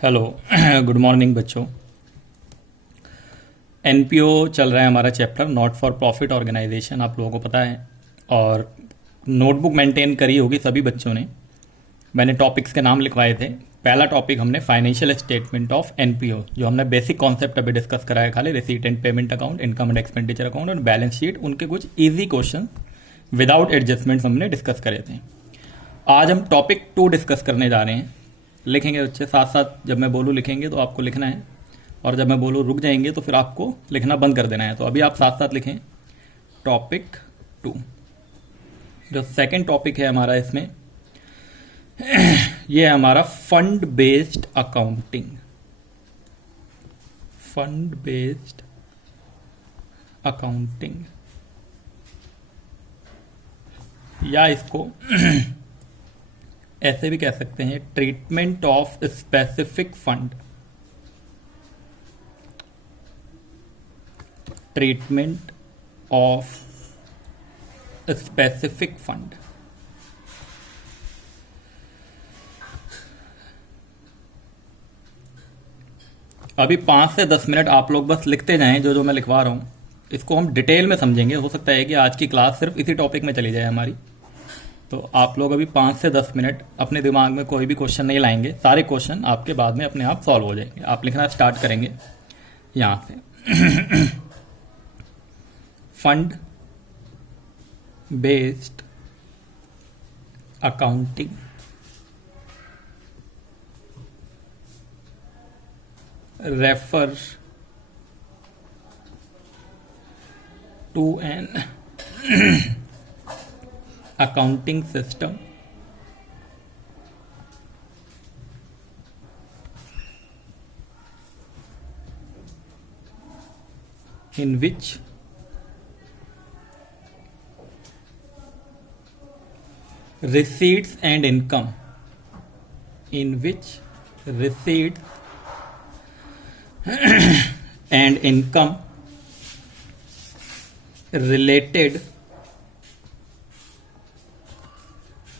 Hello good morning बच्चों। NPO चल रहा है हमारा chapter not for profit organisation, आप लोगों को पता है। और नोटबुक मेंटेन करी होगी सभी बच्चों ने। मैंने टॉपिक्स के नाम लिखवाए थे। पहला टॉपिक हमने फाइनेंशियल स्टेटमेंट ऑफ एनपीओ, जो हमने बेसिक कॉन्सेप्ट अभी डिस्कस करा है, खाली receipt and payment account, income and expenditure account और बैलेंस शीट। उनके कुछ ईजी क्वेश्चन विदाउट एडजस्टमेंट्स हमने डिस्कस करे थे। आज हम टॉपिक 2 डिस्कस करने जा रहे हैं। लिखेंगे बच्चे साथ साथ, जब मैं बोलूँ लिखेंगे तो आपको लिखना है, और जब मैं बोलूँ रुक जाएंगे तो फिर आपको लिखना बंद कर देना है। तो अभी आप साथ साथ लिखें टॉपिक 2। जो सेकंड टॉपिक है हमारा इसमें ये है हमारा fund based accounting. Fund based accounting, या इसको ऐसे भी कह सकते हैं treatment of specific fund. Treatment of specific fund. अभी 5 से 10 मिनट आप लोग बस लिखते जाएं जो जो मैं लिखवा रहा हूं। इसको हम डिटेल में समझेंगे। हो सकता है कि आज की क्लास सिर्फ इसी टॉपिक में चली जाए हमारी। तो आप लोग अभी 5 से 10 मिनट अपने दिमाग में कोई भी क्वेश्चन नहीं लाएंगे। सारे क्वेश्चन आपके बाद में अपने आप सॉल्व हो जाएंगे। आप लिखना स्टार्ट करेंगे यहां से fund based accounting refer to an accounting system in which receipts and income related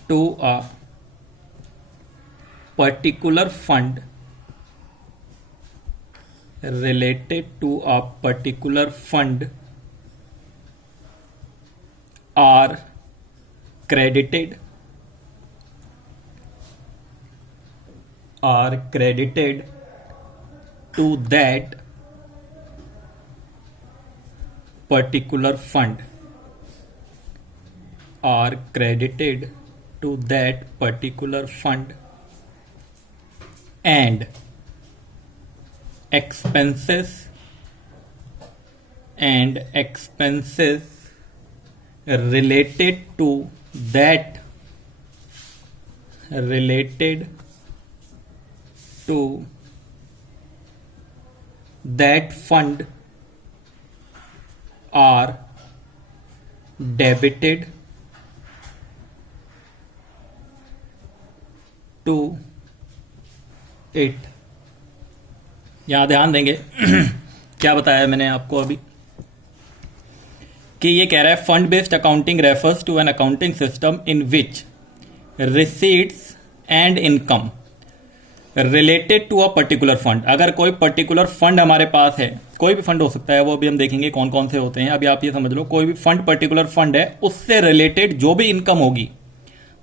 to a particular fund are credited to that particular fund and expenses related to that fund are debited to it। यहां ध्यान देंगे क्या बताया मैंने आपको अभी, कि ये कह रहा है fund based accounting refers to an accounting system in which receipts and income related to a particular fund. अगर कोई पर्टिकुलर फंड हमारे पास है, कोई भी फंड हो सकता है, वो भी हम देखेंगे कौन कौन से होते हैं। अभी आप ये समझ लो, कोई भी फंड पर्टिकुलर फंड है, उससे रिलेटेड जो भी इनकम होगी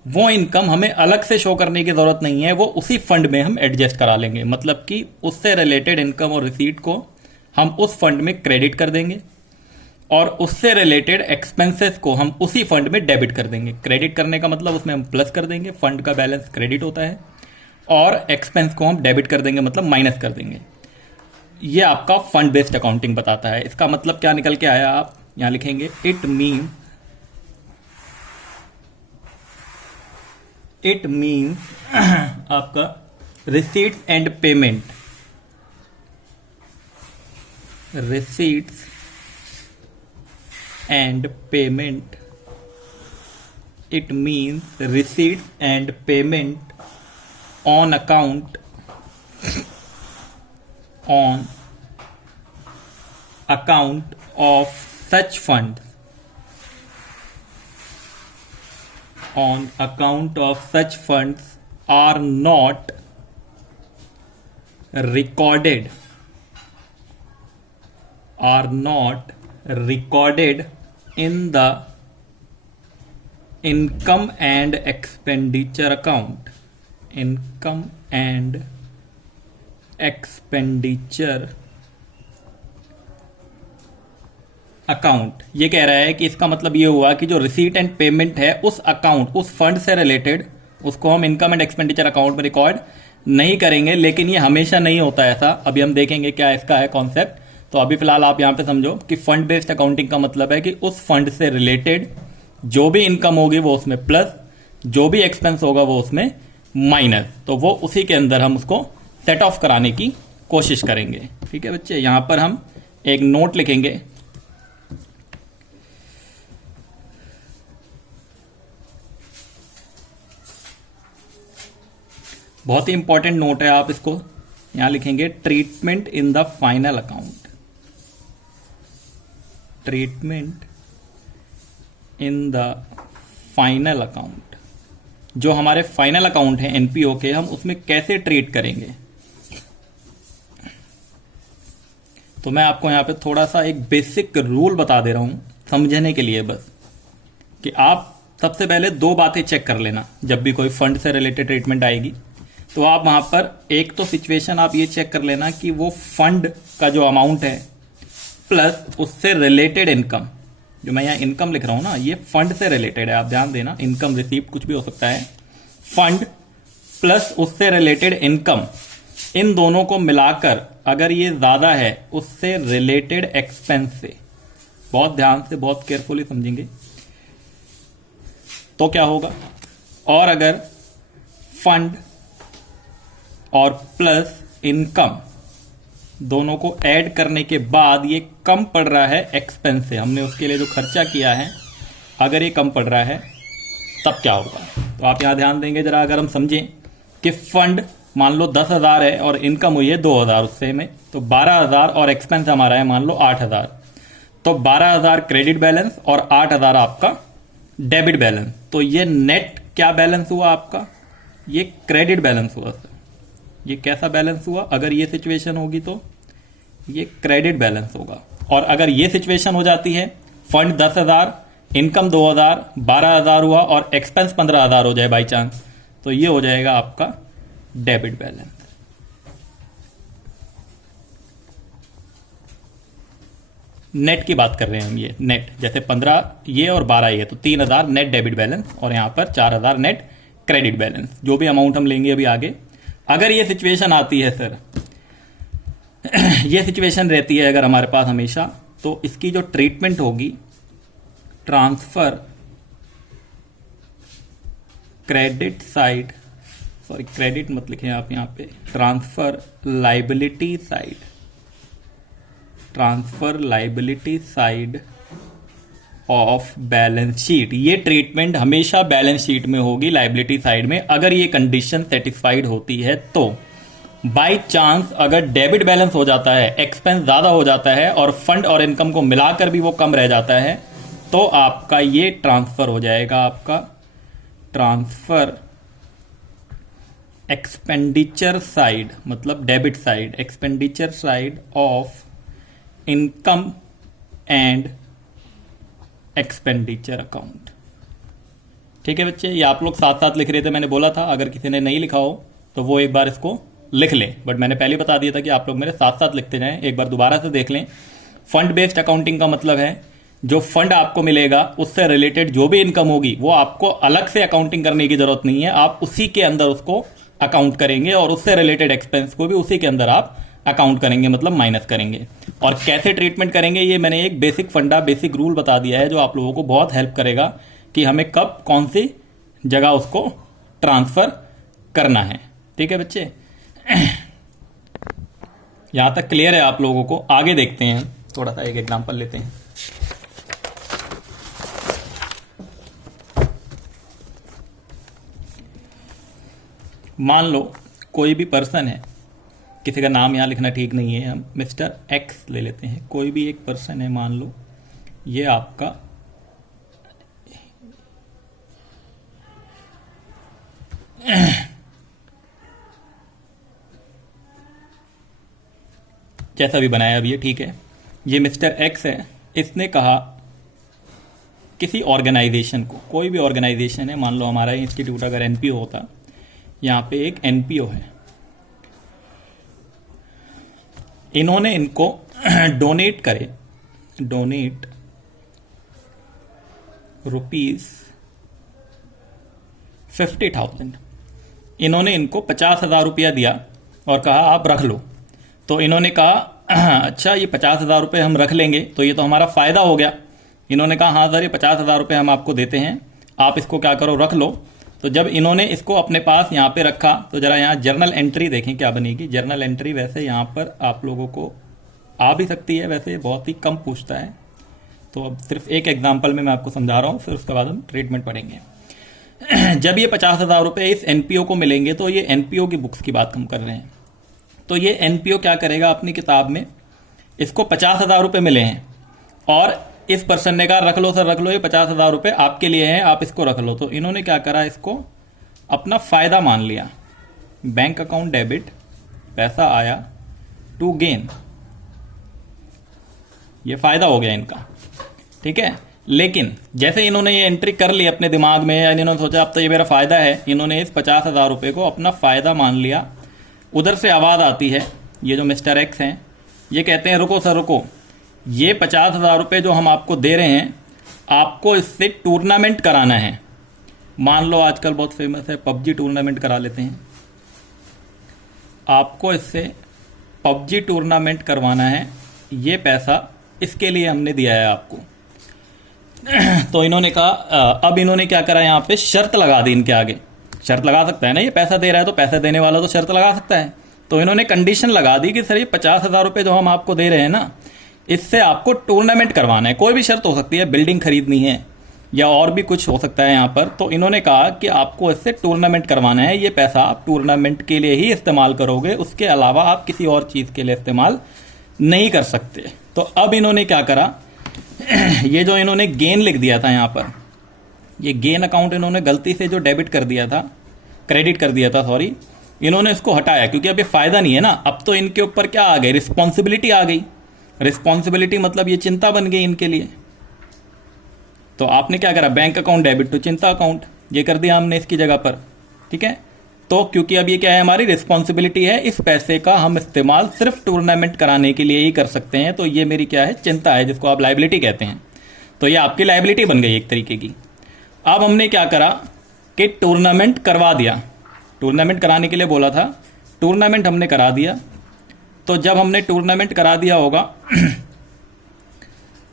वो इनकम हमें अलग से शो करने की जरूरत नहीं है, वो उसी फंड में हम एडजस्ट करा लेंगे। मतलब कि उससे रिलेटेड इनकम और रिसीट को हम उस फंड में क्रेडिट कर देंगे और उससे रिलेटेड एक्सपेंसेस को हम उसी फंड में डेबिट कर देंगे। क्रेडिट करने का मतलब उसमें हम प्लस कर देंगे, फंड का बैलेंस क्रेडिट होता है, और एक्सपेंस को हम डेबिट कर देंगे, मतलब माइनस कर देंगे। ये आपका फंड बेस्ड अकाउंटिंग बताता है। इसका मतलब क्या निकल के आया, आप यहां लिखेंगे इट मीन्स आपका receipts and payment it means receipts and payment on account of such funds are not recorded are not recorded in the income and expenditure account. Income and expenditure account. ये कह रहा है कि इसका मतलब ये हुआ कि जो रिसीट एंड पेमेंट है उस अकाउंट, उस फंड से रिलेटेड, उसको हम इनकम एंड एक्सपेंडिचर अकाउंट में रिकॉर्ड नहीं करेंगे। लेकिन ये हमेशा नहीं होता ऐसा, अभी हम देखेंगे क्या इसका है कॉन्सेप्ट। तो अभी फिलहाल आप यहां पे समझो कि फंड बेस्ड अकाउंटिंग का मतलब है कि उस फंड से रिलेटेड जो भी इनकम होगी वो उसमें प्लस, जो भी एक्सपेंस होगा वो उसमें माइनस, तो वो उसी के अंदर हम उसको सेट ऑफ कराने की कोशिश करेंगे। ठीक है बच्चे, यहां पर हम एक नोट लिखेंगे। बहुत ही इंपॉर्टेंट नोट है, आप इसको यहां लिखेंगे, treatment in the final account. Treatment in the final account, जो हमारे फाइनल अकाउंट है एनपीओ के, हम उसमें कैसे ट्रीट करेंगे। तो मैं आपको यहां पे थोड़ा सा एक बेसिक रूल बता दे रहा हूं समझने के लिए बस, कि आप सबसे पहले दो बातें चेक कर लेना जब भी कोई फंड से रिलेटेड ट्रीटमेंट आएगी। तो आप वहां पर एक तो सिचुएशन आप ये चेक कर लेना कि वो फंड का जो अमाउंट है प्लस उससे रिलेटेड इनकम, जो मैं यहाँ इनकम लिख रहा हूं ना, ये फंड से रिलेटेड है, आप ध्यान देना। इनकम रिसीप्ट कुछ भी हो सकता है, फंड प्लस उससे रिलेटेड इनकम, इन दोनों को मिलाकर अगर ये ज्यादा है उससे रिलेटेड एक्सपेंस से, बहुत ध्यान से बहुत केयरफुली समझेंगे तो क्या होगा। और अगर फंड और प्लस इनकम दोनों को ऐड करने के बाद ये कम पड़ रहा है एक्सपेंस से, हमने उसके लिए जो खर्चा किया है, अगर ये कम पड़ रहा है तब क्या होगा। तो आप यहां ध्यान देंगे जरा, अगर हम समझें कि फंड मान लो 10,000 है और इनकम हुई है 2,000 उससे में, तो 12,000 और एक्सपेंस हमारा है मान लो 8,000, तो 12,000 क्रेडिट बैलेंस और 8,000 आपका डेबिट बैलेंस। तो ये नेट क्या बैलेंस हुआ आपका, ये क्रेडिट बैलेंस हुआ सर। ये कैसा बैलेंस हुआ, अगर ये सिचुएशन होगी तो ये क्रेडिट बैलेंस होगा। और अगर ये सिचुएशन हो जाती है, फंड 10,000, इनकम 2,000, 12,000 हुआ और एक्सपेंस 15,000 हो जाए बाई चांस, तो ये हो जाएगा आपका डेबिट बैलेंस। नेट की बात कर रहे हैं हम, ये नेट, जैसे 15 ये और 12 ये, तो 3,000 नेट डेबिट बैलेंस और यहां पर 4,000 नेट क्रेडिट बैलेंस, जो भी अमाउंट हम लेंगे अभी आगे। अगर ये सिचुएशन आती है सर, ये सिचुएशन रहती है अगर हमारे पास हमेशा, तो इसकी जो ट्रीटमेंट होगी, transfer credit side, sorry credit मत लिखें आप यहां पे, transfer liability side, transfer liability side of balance sheet. ये ट्रीटमेंट हमेशा बैलेंस शीट में होगी, लाइबिलिटी साइड में। अगर ये कंडीशन सेटिस्फाइड होती है तो बाय चांस अगर डेबिट बैलेंस हो जाता है, एक्सपेंस ज्यादा हो जाता है और फंड और इनकम को मिलाकर भी वो कम रह जाता है, तो आपका ये ट्रांसफर हो जाएगा, आपका ट्रांसफर एक्सपेंडिचर साइड, मतलब debit side, expenditure side of income and expenditure account. ठीक है बच्चे, ये आप लोग साथ साथ लिख रहे थे, मैंने बोला था अगर किसी ने नहीं लिखा हो तो वो एक बार इसको लिख ले, बट मैंने पहले बता दिया था कि आप लोग मेरे साथ साथ लिखते जाएं, एक बार दोबारा से देख लें। फंड बेस्ड अकाउंटिंग का मतलब है जो फंड आपको मिलेगा उससे रिलेटेड जो भी इनकम होगी वो आपको अलग से अकाउंटिंग करने की जरूरत नहीं है, आप उसी के अंदर उसको अकाउंट करेंगे और उससे रिलेटेड एक्सपेंस को भी उसी के अंदर आप अकाउंट करेंगे, मतलब माइनस करेंगे। और कैसे ट्रीटमेंट करेंगे, ये मैंने एक बेसिक फंडा, बेसिक रूल बता दिया है जो आप लोगों को बहुत हेल्प करेगा कि हमें कब कौन सी जगह उसको ट्रांसफर करना है। ठीक है बच्चे, यहां तक क्लियर है आप लोगों को। आगे देखते हैं, थोड़ा सा एक एग्जांपल लेते हैं। मान लो कोई भी पर्सन है, किसी का नाम यहां लिखना ठीक नहीं है, हम मिस्टर एक्स ले लेते हैं। कोई भी एक पर्सन है, मान लो ये आपका जैसा भी बनाया अब ये ठीक है। ये मिस्टर एक्स है, इसने कहा किसी ऑर्गेनाइजेशन को, कोई भी ऑर्गेनाइजेशन है, मान लो हमारा इंस्टीट्यूट अगर एनपीओ होता, यहाँ पे एक एनपीओ है, इन्होंने इनको डोनेट करे, डोनेट ₹50,000, इन्होंने इनको 50,000 रुपया दिया और कहा आप रख लो। तो इन्होंने कहा अच्छा ये 50,000 रुपये हम रख लेंगे तो ये तो हमारा फायदा हो गया। इन्होंने कहा हाँ सर ये 50,000 रुपये हम आपको देते हैं, आप इसको क्या करो रख लो। तो जब इन्होंने इसको अपने पास यहाँ पे रखा तो जरा यहाँ जर्नल एंट्री देखें क्या बनेगी। जर्नल एंट्री वैसे यहाँ पर आप लोगों को आ भी सकती है, वैसे बहुत ही कम पूछता है, तो अब सिर्फ एक एग्जाम्पल में मैं आपको समझा रहा हूँ, फिर उसके बाद हम ट्रीटमेंट पढ़ेंगे। जब ये 50,000 रुपये इस एनपीओ को मिलेंगे, तो ये एनपीओ की बुक्स की बात हम कर रहे हैं, तो ये एनपीओ क्या करेगा अपनी किताब में, इसको 50,000 रुपये मिले हैं और इस पर्सन ने कहा रख लो सर रख लो, ये 50,000 रुपये आपके लिए हैं, आप इसको रख लो। तो इन्होंने क्या करा, इसको अपना फायदा मान लिया, बैंक अकाउंट डेबिट, पैसा आया टू गेन, ये फायदा हो गया इनका, ठीक है। लेकिन जैसे इन्होंने ये एंट्री कर ली अपने दिमाग में, या इन्होंने सोचा अब तो ये मेरा फायदा है, इन्होंने इस 50,000 रुपये को अपना फायदा मान लिया। उधर से आवाज़ आती है, ये जो मिस्टर एक्स हैं ये कहते हैं रुको सर रुको, ये 50,000 रुपये जो हम आपको दे रहे हैं, आपको इससे टूर्नामेंट कराना है। मान लो आजकल बहुत फेमस है पबजी टूर्नामेंट करा लेते हैं, आपको इससे पबजी टूर्नामेंट करवाना है, ये पैसा इसके लिए हमने दिया है आपको। तो इन्होंने कहा अब इन्होंने क्या करा, यहाँ पे शर्त लगा दी इनके आगे। शर्त लगा सकता है ना, ये पैसा दे रहा है तो पैसा देने वाला तो शर्त लगा सकता है। तो इन्होंने कंडीशन लगा दी कि सर ये 50,000 रुपये जो हम आपको दे रहे हैं ना, इससे आपको टूर्नामेंट करवाना है। कोई भी शर्त हो सकती है, बिल्डिंग खरीदनी है या और भी कुछ हो सकता है यहाँ पर। तो इन्होंने कहा कि आपको इससे टूर्नामेंट करवाना है, ये पैसा आप टूर्नामेंट के लिए ही इस्तेमाल करोगे, उसके अलावा आप किसी और चीज़ के लिए इस्तेमाल नहीं कर सकते। तो अब इन्होंने क्या करा, ये जो इन्होंने गेन लिख दिया था यहाँ पर, ये गेन अकाउंट इन्होंने गलती से जो डेबिट कर दिया था, क्रेडिट कर दिया था सॉरी, इन्होंने इसको हटाया क्योंकि अब ये फायदा नहीं है ना। अब तो इनके ऊपर क्या आ गई, रिस्पॉन्सिबिलिटी आ गई। रिस्पॉन्सिबिलिटी मतलब ये चिंता बन गई इनके लिए। तो आपने क्या करा, बैंक अकाउंट डेबिट टू चिंता अकाउंट, ये कर दिया हमने इसकी जगह पर, ठीक है। तो क्योंकि अब ये क्या है, हमारी रिस्पॉन्सिबिलिटी है, इस पैसे का हम इस्तेमाल सिर्फ टूर्नामेंट कराने के लिए ही कर सकते हैं, तो ये मेरी क्या है, चिंता है, जिसको आप लायबिलिटी कहते हैं। तो ये आपकी लायबिलिटी बन गई एक तरीके की। अब हमने क्या करा कि टूर्नामेंट करवा दिया, टूर्नामेंट कराने के लिए बोला था, टूर्नामेंट हमने करा दिया। तो जब हमने टूर्नामेंट करा दिया होगा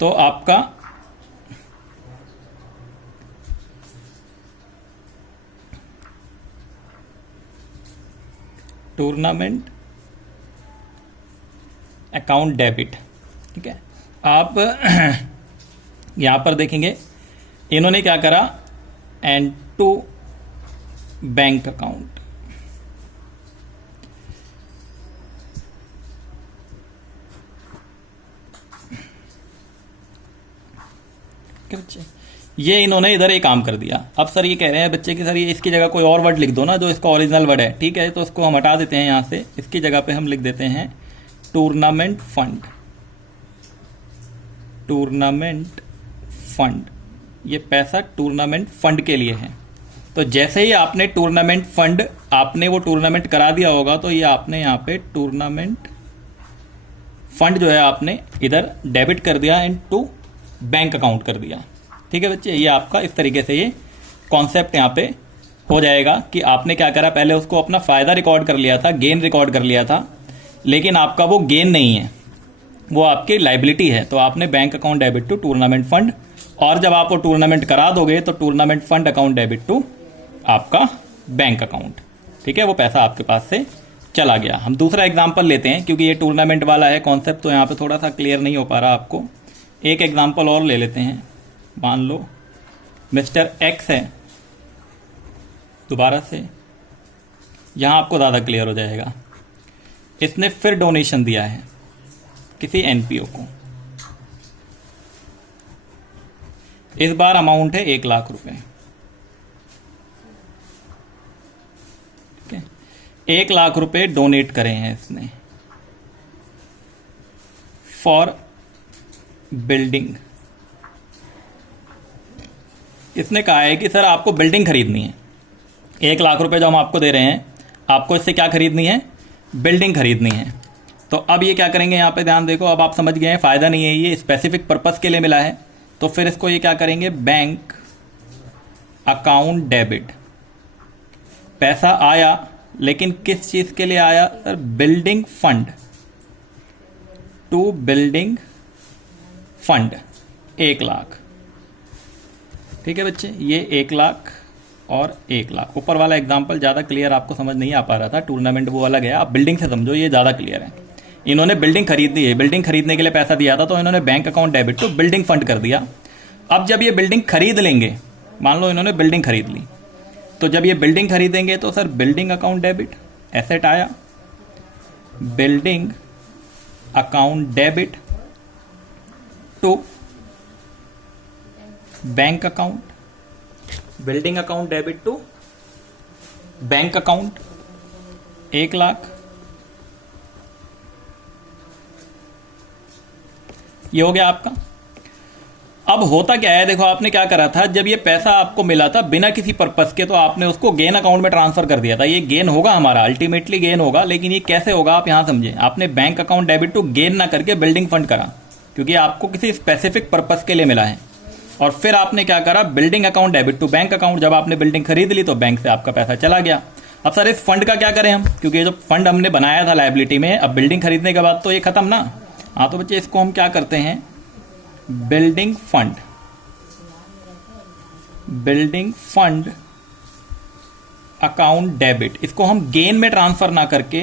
तो आपका टूर्नामेंट अकाउंट डेबिट, ठीक है। आप यहां पर देखेंगे इन्होंने क्या करा, एंड टू बैंक अकाउंट, ये इन्होंने इधर एक काम कर दिया। अब सर ये कह रहे हैं बच्चे कि सर ये इसकी जगह कोई और वर्ड लिख दो ना जो इसका ओरिजिनल वर्ड है, ठीक है। तो इसको हम हटा देते हैं यहाँ से, इसकी जगह पे हम लिख देते हैं टूर्नामेंट फंड, टूर्नामेंट फंड, ये पैसा टूर्नामेंट फंड के लिए है। तो जैसे ही आपने टूर्नामेंट फंड, आपने वो टूर्नामेंट करा दिया होगा, तो ये आपने यहाँ पे टूर्नामेंट फंड जो है आपने इधर डेबिट कर दिया एंड टू बैंक अकाउंट कर दिया, ठीक है बच्चे। ये आपका इस तरीके से ये कॉन्सेप्ट यहाँ पे हो जाएगा कि आपने क्या करा, पहले उसको अपना फायदा रिकॉर्ड कर लिया था, गेन रिकॉर्ड कर लिया था, लेकिन आपका वो गेन नहीं है, वो आपकी लाइबिलिटी है। तो आपने bank account debit to tournament fund, और जब आप वो टूर्नामेंट करा दोगे तो tournament fund account debit to आपका बैंक अकाउंट, ठीक है। वो पैसा आपके पास से चला गया। हम दूसरा एग्जाम्पल लेते हैं क्योंकि ये टूर्नामेंट वाला है कॉन्सेप्ट, तो यहाँ पे थोड़ा सा क्लियर नहीं हो पा रहा आपको। एक एग्जाम्पल और ले लेते हैं। मान लो मिस्टर एक्स है, दोबारा से यहाँ आपको ज़्यादा क्लियर हो जाएगा। इसने फिर डोनेशन दिया है किसी एनपीओ को, इस बार अमाउंट है 1 लाख रुपए, ठीक है। 1 लाख रुपए डोनेट करे हैं इसने। For building. इसने कहा है कि सर आपको बिल्डिंग खरीदनी है, 1,00,000 रुपए जो हम आपको दे रहे हैं, आपको इससे क्या खरीदनी है, बिल्डिंग खरीदनी है। तो अब ये क्या करेंगे, यहाँ पे ध्यान देखो, अब आप समझ गए हैं फ़ायदा नहीं है, ये स्पेसिफिक पर्पस के लिए मिला है। तो फिर इसको ये क्या करेंगे, बैंक अकाउंट डेबिट। पैसा आया, लेकिन किस चीज़ के लिए आया sir, building fund, to building fund 1,00,000। ठीक है बच्चे, ये 1,00,000 और 1,00,000। ऊपर वाला एग्जाम्पल ज़्यादा क्लियर आपको समझ नहीं आ पा रहा था, टूर्नामेंट वो अलग है, आप बिल्डिंग से समझो, ये ज़्यादा क्लियर है। इन्होंने बिल्डिंग खरीदी है, बिल्डिंग खरीदने के लिए पैसा दिया था, तो इन्होंने bank account debit to building fund कर दिया। अब जब ये बिल्डिंग खरीद लेंगे, मान लो इन्होंने बिल्डिंग खरीद ली, तो जब ये बिल्डिंग खरीदेंगे तो sir building account debit, asset आया, building account debit to bank account, building account debit to bank account 1,00,000। ये हो गया आपका। अब होता क्या है, देखो आपने क्या करा था, जब ये पैसा आपको मिला था बिना किसी पर्पस के, तो आपने उसको गेन अकाउंट में ट्रांसफर कर दिया था। ये गेन होगा हमारा, अल्टीमेटली गेन होगा, लेकिन ये कैसे होगा आप यहां समझे। आपने bank account debit to gain ना करके बिल्डिंग फंड करा, क्योंकि आपको किसी स्पेसिफिक पर्पस के लिए मिला है। और फिर आपने क्या करा, building account debit to bank account. जब आपने बिल्डिंग खरीद ली तो बैंक से आपका पैसा चला गया। अब सर इस फंड का क्या करें हम, क्योंकि ये जो फंड हमने बनाया था लायबिलिटी में, अब बिल्डिंग खरीदने के बाद तो ये खत्म ना। हाँ तो बच्चे इसको हम क्या करते हैं, building fund, building fund account debit, इसको हम गेन में ट्रांसफर ना करके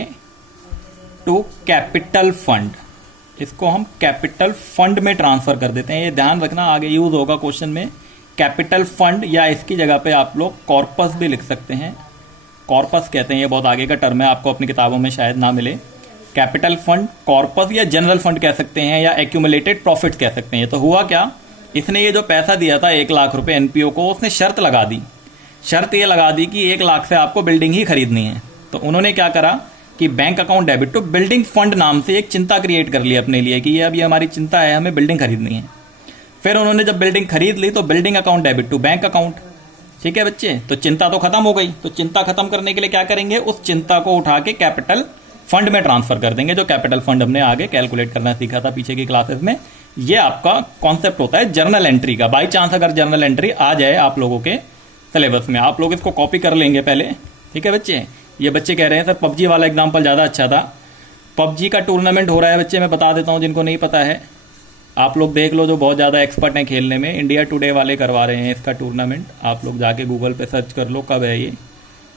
टू कैपिटल फंड, इसको हम कैपिटल फंड में ट्रांसफर कर देते हैं। ये ध्यान रखना, आगे यूज होगा क्वेश्चन में। कैपिटल फंड, या इसकी जगह पे आप लोग कॉर्पस भी लिख सकते हैं, कॉर्पस कहते हैं, ये बहुत आगे का टर्म है, आपको अपनी किताबों में शायद ना मिले। कैपिटल फंड, कॉर्पस या जनरल फंड कह सकते हैं, या एक्यूमुलेटेड प्रॉफिट्स कह सकते हैं। तो हुआ क्या, इसने ये जो पैसा दिया था 1,00,000 रुपए एनपीओ को, उसने शर्त लगा दी, शर्त ये लगा दी कि 1,00,000 से आपको बिल्डिंग ही खरीदनी है। तो उन्होंने क्या करा कि bank account debit to building fund नाम से एक चिंता क्रिएट कर ली अपने लिए, कि ये अब ये हमारी चिंता है, हमें बिल्डिंग खरीदनी है। फिर उन्होंने जब बिल्डिंग खरीद ली तो building account debit to bank account. ठीक है बच्चे, तो चिंता तो खत्म हो गई। तो चिंता खत्म करने के लिए क्या करेंगे, उस चिंता को उठा के कैपिटल फंड में ट्रांसफर कर देंगे, जो कैपिटल फंड हमने आगे कैलकुलेट करना सीखा था पीछे की क्लासेस में। ये आपका कॉन्सेप्ट होता है जर्नल एंट्री का। बाई चांस अगर जर्नल एंट्री आ जाए आप लोगों के सिलेबस में, आप लोग इसको कॉपी कर लेंगे पहले। ठीक है बच्चे, ये बच्चे कह रहे हैं सर पबजी वाला एग्जाम्पल ज़्यादा अच्छा था। पबजी का टूर्नामेंट हो रहा है बच्चे, मैं बता देता हूँ जिनको नहीं पता है, आप लोग देख लो, जो बहुत ज़्यादा एक्सपर्ट हैं खेलने में। इंडिया टुडे वाले करवा रहे हैं इसका टूर्नामेंट, आप लोग जाके गूगल पे सर्च कर लो कब है ये।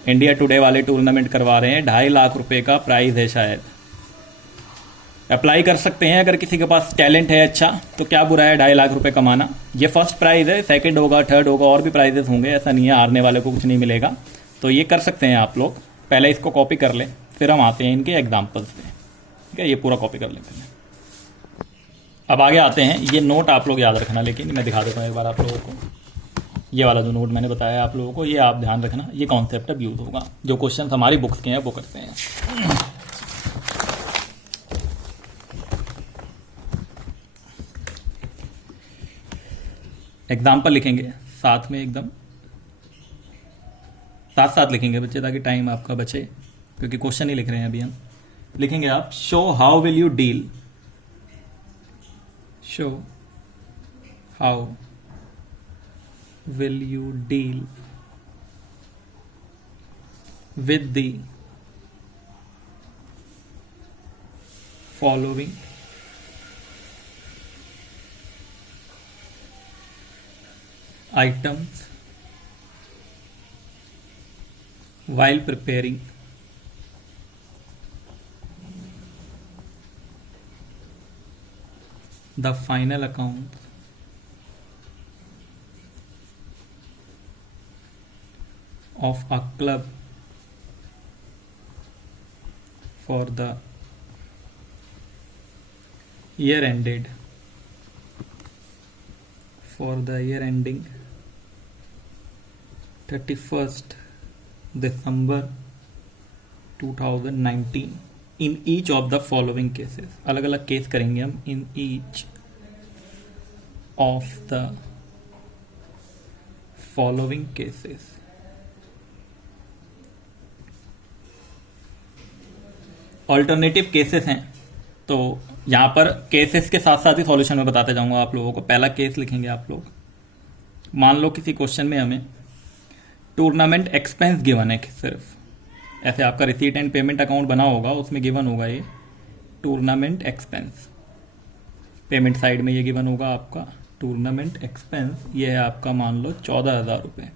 इंडिया टुडे वाले टूर्नामेंट करवा रहे हैं, 2.5 लाख रुपए का प्राइज़ है शायद। अप्लाई कर सकते हैं अगर किसी के पास टैलेंट है अच्छा, तो क्या बुरा है 2.5 लाख रुपए कमाना। ये फर्स्ट प्राइज़ है, सेकंड होगा, थर्ड होगा, और भी प्राइजेस होंगे, ऐसा नहीं है हारने वाले को कुछ नहीं मिलेगा। तो ये कर सकते हैं आप लोग, पहले इसको कॉपी कर लें, फिर हम आते हैं इनके एग्जाम्पल्स पे। ठीक है, ये पूरा कॉपी कर लें पहले। अब आगे आते हैं, ये नोट आप लोग याद रखना, लेकिन मैं दिखा देता हूँ एक बार आप लोगों को। ये वाला जो नोट मैंने बताया आप लोगों को, ये आप ध्यान रखना, ये कॉन्सेप्ट अब यूज होगा। जो क्वेश्चन हमारी बुक्स के हैं वो करते हैं। एग्जाम्पल लिखेंगे साथ में, एकदम साथ साथ लिखेंगे बच्चे, ताकि टाइम आपका बचे, क्योंकि क्वेश्चन ही लिख रहे हैं अभी हम। लिखेंगे आप, show how will you deal, show how will you deal with the following items while preparing the final account of a club for the year ended, for the year ending 31st December 2019. In each of the following cases, अलग अलग case करेंगे हम, in each of the following cases. Alternative cases हैं, तो यहां पर cases के साथ साथ ही सॉल्यूशन में बताते जाऊंगा आप लोगों को। पहला केस लिखेंगे आप लोग, मान लो किसी क्वेश्चन में हमें टूर्नामेंट एक्सपेंस गिवन है सिर्फ, ऐसे आपका रिसीट एंड पेमेंट अकाउंट बना होगा, उसमें गिवन होगा ये टूर्नामेंट एक्सपेंस, पेमेंट साइड में ये गिवन होगा आपका टूर्नामेंट एक्सपेंस, ये है आपका मान लो 14,000 रुपये,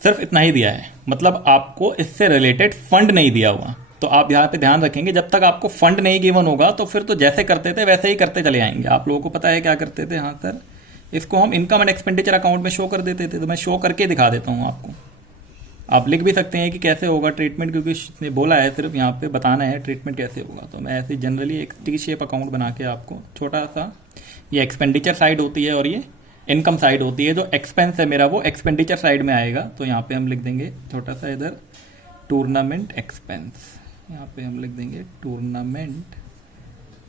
सिर्फ इतना ही दिया है, मतलब आपको इससे रिलेटेड फंड नहीं दिया हुआ। तो आप यहाँ पे ध्यान रखेंगे, जब तक आपको फंड नहीं गिवन होगा तो फिर तो जैसे करते थे वैसे ही करते चले आएंगे। आप लोगों को पता है क्या करते थे, हाँ सर, इसको हम इनकम एंड एक्सपेंडिचर अकाउंट में शो कर देते थे, तो मैं शो करके दिखा देता हूँ आपको। आप लिख भी सकते हैं कि कैसे होगा ट्रीटमेंट, क्योंकि इसने बोला है सिर्फ यहाँ पे बताना है ट्रीटमेंट कैसे होगा। तो मैं ऐसे जनरली एक टी शेप अकाउंट बना के आपको छोटा सा, ये एक्सपेंडिचर साइड होती है और ये इनकम साइड होती है, जो एक्सपेंस है मेरा वो एक्सपेंडिचर साइड में आएगा। तो यहाँ पे हम लिख देंगे छोटा सा इधर टूर्नामेंट एक्सपेंस, यहाँ पे हम लिख देंगे टूर्नामेंट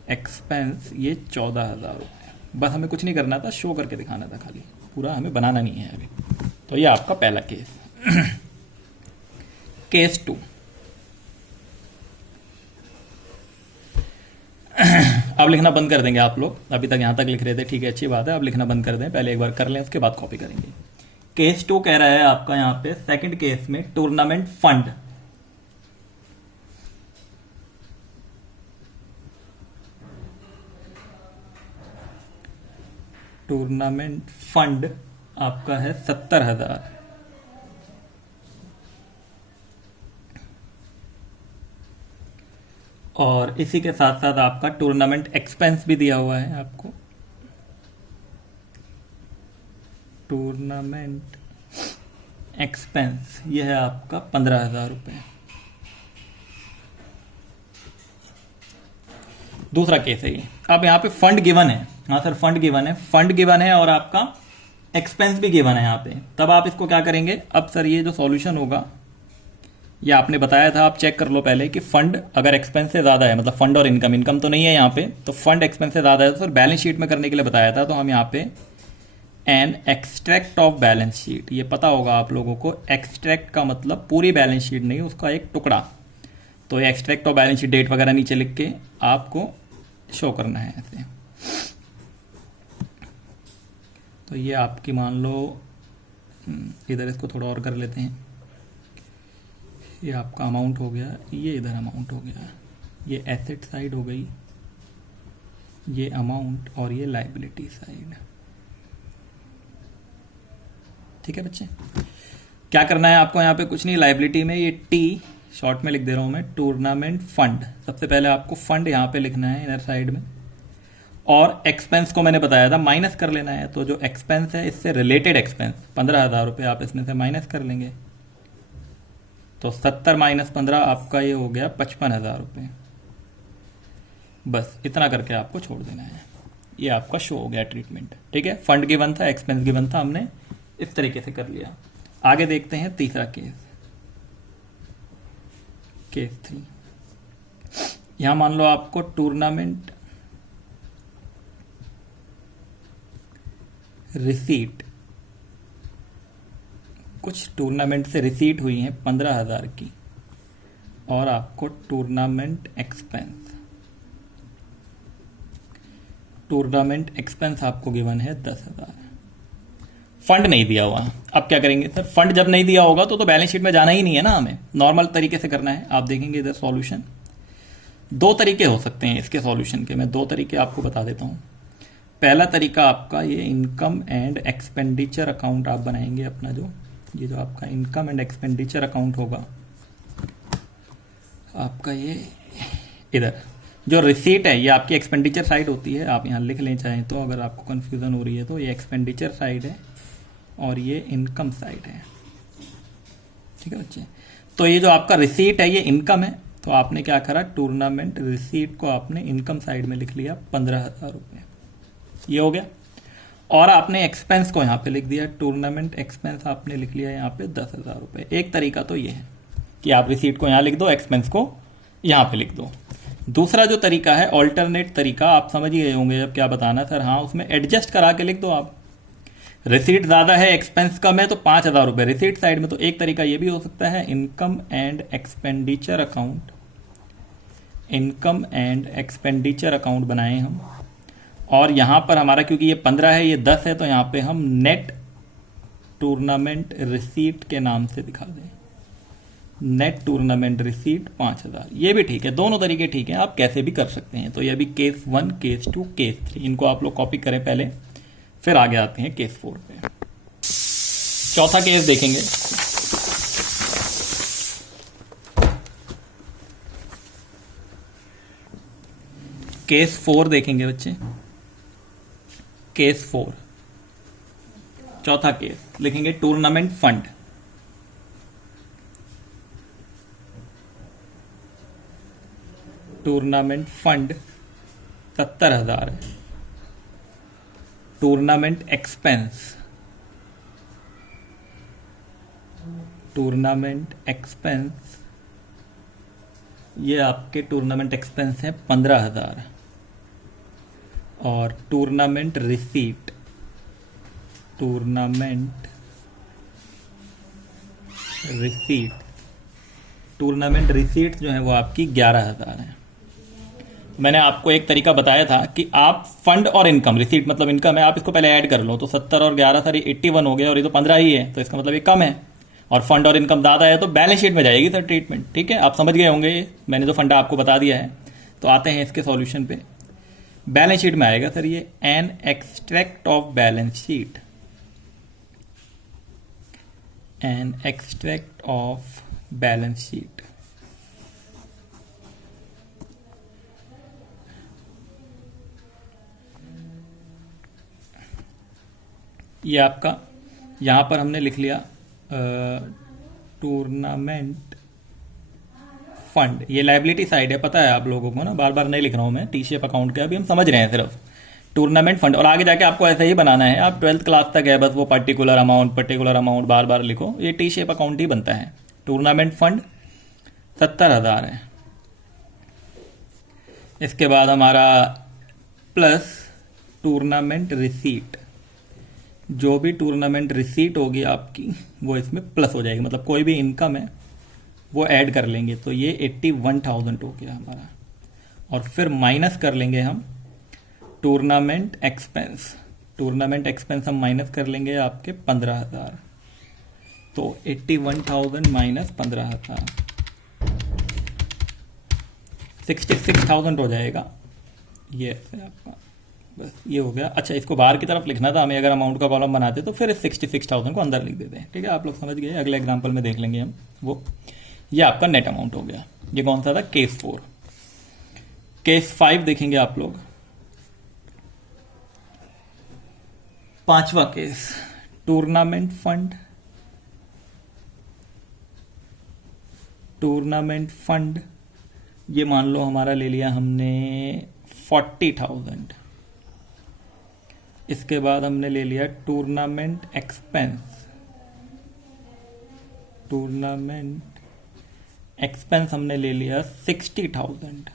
एक्सपेंस, ये 14,000 रुपये। बस हमें कुछ नहीं करना था, शो करके दिखाना था खाली, पूरा हमें बनाना नहीं है अभी। तो ये आपका पहला केस। केस 2, अब लिखना बंद कर देंगे आप लोग, अभी तक यहां तक लिख रहे थे, ठीक है अच्छी बात है, अब लिखना बंद कर दें, पहले एक बार कर लें उसके बाद कॉपी करेंगे। केस 2 कह रहा है आपका यहां पे सेकंड केस में टूर्नामेंट फंड, टूर्नामेंट फंड आपका है 70,000, और इसी के साथ साथ आपका टूर्नामेंट एक्सपेंस भी दिया हुआ है आपको, टूर्नामेंट एक्सपेंस ये है आपका 15,000 रुपये। दूसरा केस है ये। अब यहाँ पे फंड गिवन है, हाँ सर फंड गिवन है, फंड गिवन है और आपका एक्सपेंस भी गिवन है यहाँ पे। तब आप इसको क्या करेंगे, अब सर ये जो सॉल्यूशन होगा, ये आपने बताया था, आप चेक कर लो पहले कि फंड अगर एक्सपेंस से ज़्यादा है, मतलब फंड और इनकम, इनकम तो नहीं है यहाँ पे, तो फंड एक्सपेंस से ज़्यादा है तो सर बैलेंस शीट में करने के लिए बताया था। तो हम यहाँ पे an extract of balance sheet, ये पता होगा आप लोगों को, एक्सट्रैक्ट का मतलब पूरी बैलेंस शीट नहीं, उसका एक टुकड़ा। तो ये extract of balance sheet date वगैरह नीचे लिख के आपको शो करना है ऐसे। तो ये आपकी मान लो, इधर इसको थोड़ा और कर लेते हैं, ये आपका अमाउंट हो गया, ये इधर अमाउंट हो गया, ये एसेट साइड हो गई, ये अमाउंट, और ये लायबिलिटी साइड। ठीक है बच्चे, क्या करना है आपको यहाँ पे, कुछ नहीं, लायबिलिटी में ये टी शॉर्ट में लिख दे रहा हूँ मैं, टूर्नामेंट फंड, सबसे पहले आपको फंड यहाँ पे लिखना है इधर साइड में, और एक्सपेंस को मैंने बताया था माइनस कर लेना है। तो जो एक्सपेंस है इससे रिलेटेड एक्सपेंस 15,000 रुपये आप इसमें से माइनस कर लेंगे, तो 70 माइनस 15 आपका ये हो गया 55,000 रुपये। बस इतना करके आपको छोड़ देना है, ये आपका शो हो गया ट्रीटमेंट। ठीक है, फंड गिवन था, एक्सपेंस गिवन था, हमने इस तरीके से कर लिया। आगे देखते हैं तीसरा केस, केस 3। यहां मान लो आपको टूर्नामेंट रिसीट, कुछ टूर्नामेंट से रिसीट हुई है 15,000 की, और आपको टूर्नामेंट एक्सपेंस, टूर्नामेंट एक्सपेंस आपको गिवन है 10,000, फंड नहीं दिया हुआ। अब क्या करेंगे सर, फंड जब नहीं दिया होगा तो बैलेंस शीट में जाना ही नहीं है ना, हमें नॉर्मल तरीके से करना है। आप देखेंगे इधर सॉल्यूशन, दो तरीके हो सकते हैं इसके सॉल्यूशन के, मैं दो तरीके आपको बता देता हूं। पहला तरीका आपका ये इनकम एंड एक्सपेंडिचर अकाउंट आप बनाएंगे अपना, ये जो आपका इनकम एंड एक्सपेंडिचर अकाउंट होगा आपका, ये इधर जो रिसीट है ये आपकी एक्सपेंडिचर साइड होती है, आप यहाँ लिख लें चाहें तो, अगर आपको कंफ्यूजन हो रही है तो। ये एक्सपेंडिचर साइड है और ये इनकम साइड है। ठीक है बच्चे, तो ये जो आपका रिसीट है ये इनकम है, तो आपने क्या करा, टूर्नामेंट रिसीट को आपने इनकम साइड में लिख लिया 15,000 रुपये, ये हो गया। और आपने एक्सपेंस को यहाँ पे लिख दिया, टूर्नामेंट एक्सपेंस आपने लिख लिया यहाँ पे 10,000 रुपये। एक तरीका तो ये है। कि आप रिसीट को यहाँ लिख दो, एक्सपेंस को यहाँ पे लिख दो। दूसरा जो तरीका है ऑल्टरनेट तरीका, आप समझ ही गए होंगे जब क्या बताना सर, हाँ उसमें एडजस्ट करा के लिख दो आप। रिसीट ज़्यादा है, एक्सपेंस कम है, तो 5,000 रुपये रिसीट साइड में। तो एक तरीका ये भी हो सकता है, income and expenditure account, income and expenditure account बनाए हम, और यहाँ पर हमारा क्योंकि ये 15 है, ये 10 है, तो यहाँ पे हम नेट टूर्नामेंट रिसीट के नाम से दिखा दें, नेट टूर्नामेंट रिसीट 5,000। ये भी ठीक है, दोनों तरीके ठीक है, आप कैसे भी कर सकते हैं। तो ये अभी केस 1, केस 2, केस 3, इनको आप लोग कॉपी करें पहले, फिर आगे आते हैं केस 4 पे। चौथा केस देखेंगे। केस 4 देखेंगे बच्चे, केस 4, चौथा केस लिखेंगे टूर्नामेंट फंड। टूर्नामेंट फंड 70,000 है। टूर्नामेंट एक्सपेंस, टूर्नामेंट एक्सपेंस, ये आपके टूर्नामेंट एक्सपेंस है 15,000। और tournament receipt, tournament receipt, tournament receipt जो है वो आपकी 11,000 है। मैंने आपको एक तरीका बताया था कि आप फंड और इनकम, रिसीट मतलब इनकम है, आप इसको पहले ऐड कर लो, तो 70 और 11 सर 81 हो गया, और ये तो 15 ही है, तो इसका मतलब ये कम है। और फंड और इनकम ज़्यादा है तो बैलेंस शीट में जाएगी सर ट्रीटमेंट। ठीक है, आप समझ गए होंगे, मैंने जो फंडा आपको बता दिया है। तो आते हैं इसके सॉल्यूशन पे। बैलेंस शीट में आएगा सर ये an extract of balance sheet, an extract of balance sheet. ये आपका यहाँ पर हमने लिख लिया टूर्नामेंट फंड, ये लायबिलिटी साइड है, पता है आप लोगों को ना, बार बार नहीं लिख रहा हूँ मैं, टी शेप अकाउंट का अभी हम समझ रहे हैं सिर्फ टूर्नामेंट फंड। और आगे जाके आपको ऐसे ही बनाना है, आप 12th क्लास तक है बस, वो पर्टिकुलर अमाउंट बार बार लिखो, ये टी शेप अकाउंट ही बनता है। टूर्नामेंट फंड 70,000 है। इसके बाद हमारा प्लस टूर्नामेंट रिसीट, जो भी टूर्नामेंट रिसीट होगी आपकी वो इसमें प्लस हो जाएगी, मतलब कोई भी इनकम है वो ऐड कर लेंगे, तो ये 81,000 हो गया हमारा। और फिर माइनस कर लेंगे हम टूर्नामेंट एक्सपेंस, टूर्नामेंट एक्सपेंस हम माइनस कर लेंगे आपके 15,000, तो 81,000 माइनस 15,000 66,000 हो जाएगा। ये आपका बस ये हो गया। अच्छा, इसको बाहर की तरफ लिखना था हमें, अगर अमाउंट का कॉलम बनाते तो फिर 66,000 को अंदर लिख देते हैं। ठीक है, आप लोग समझ गए, अगले एग्जांपल में देख लेंगे हम वो। ये आपका नेट अमाउंट हो गया। ये कौन सा था? केस 4। केस 5 देखेंगे आप लोग, पांचवा case tournament fund, tournament fund ये मान लो हमारा ले लिया हमने 40,000। इसके बाद हमने ले लिया टूर्नामेंट एक्सपेंस, टूर्नामेंट एक्सपेंस हमने ले लिया 60,000,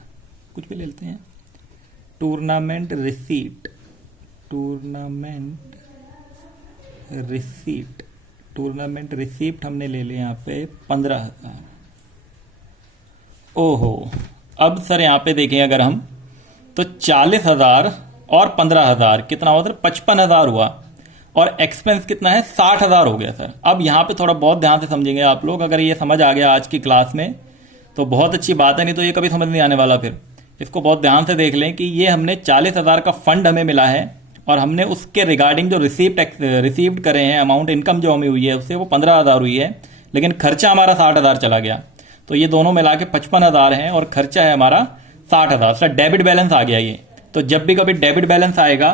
कुछ भी ले लेते हैं। Tournament receipt, tournament receipt, tournament receipt हमने ले लिया यहाँ पे 15,000। ओहो, अब सर यहाँ पे देखें अगर हम तो 40,000 और 15,000 कितना हुआ सर? 55,000 हुआ। और एक्सपेंस कितना है? 60,000 हो गया सर। अब यहाँ पे थोड़ा बहुत ध्यान से समझेंगे आप लोग, अगर ये समझ आ गया आज की क्लास में तो बहुत अच्छी बात है, नहीं तो ये कभी समझ नहीं आने वाला। फिर इसको बहुत ध्यान से देख लें कि ये हमने 40,000 का फंड हमें मिला है और हमने उसके रिगार्डिंग जो रिसीव्ड करे हैं अमाउंट, इनकम जो हमें हुई है उससे वो 15,000 हुई है, लेकिन खर्चा हमारा 60,000 चला गया। तो ये दोनों मिला के 55,000 है और खर्चा है हमारा 60,000। सर डेबिट बैलेंस आ गया ये। तो जब भी कभी डेबिट बैलेंस आएगा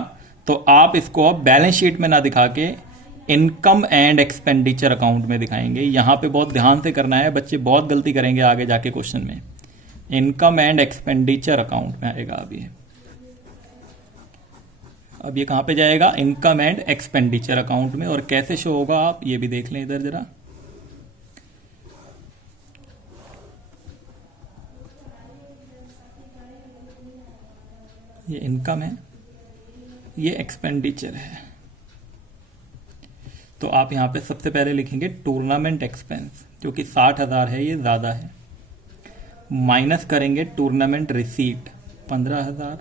तो आप इसको अब बैलेंस शीट में ना दिखा के इनकम एंड एक्सपेंडिचर अकाउंट में दिखाएंगे। यहाँ पे बहुत ध्यान से करना है, बच्चे बहुत गलती करेंगे आगे जाके क्वेश्चन में। इनकम एंड एक्सपेंडिचर अकाउंट में आएगा अब ये कहाँ पे जाएगा? इनकम एंड एक्सपेंडिचर अकाउंट में। और कैसे शो होगा आप ये भी देख लें इधर जरा। ये इनकम है, ये एक्सपेंडिचर है। तो आप यहां पे सबसे पहले लिखेंगे टूर्नामेंट एक्सपेंस, जो कि 60,000 है, ये ज़्यादा है, माइनस करेंगे टूर्नामेंट रिसीट 15,000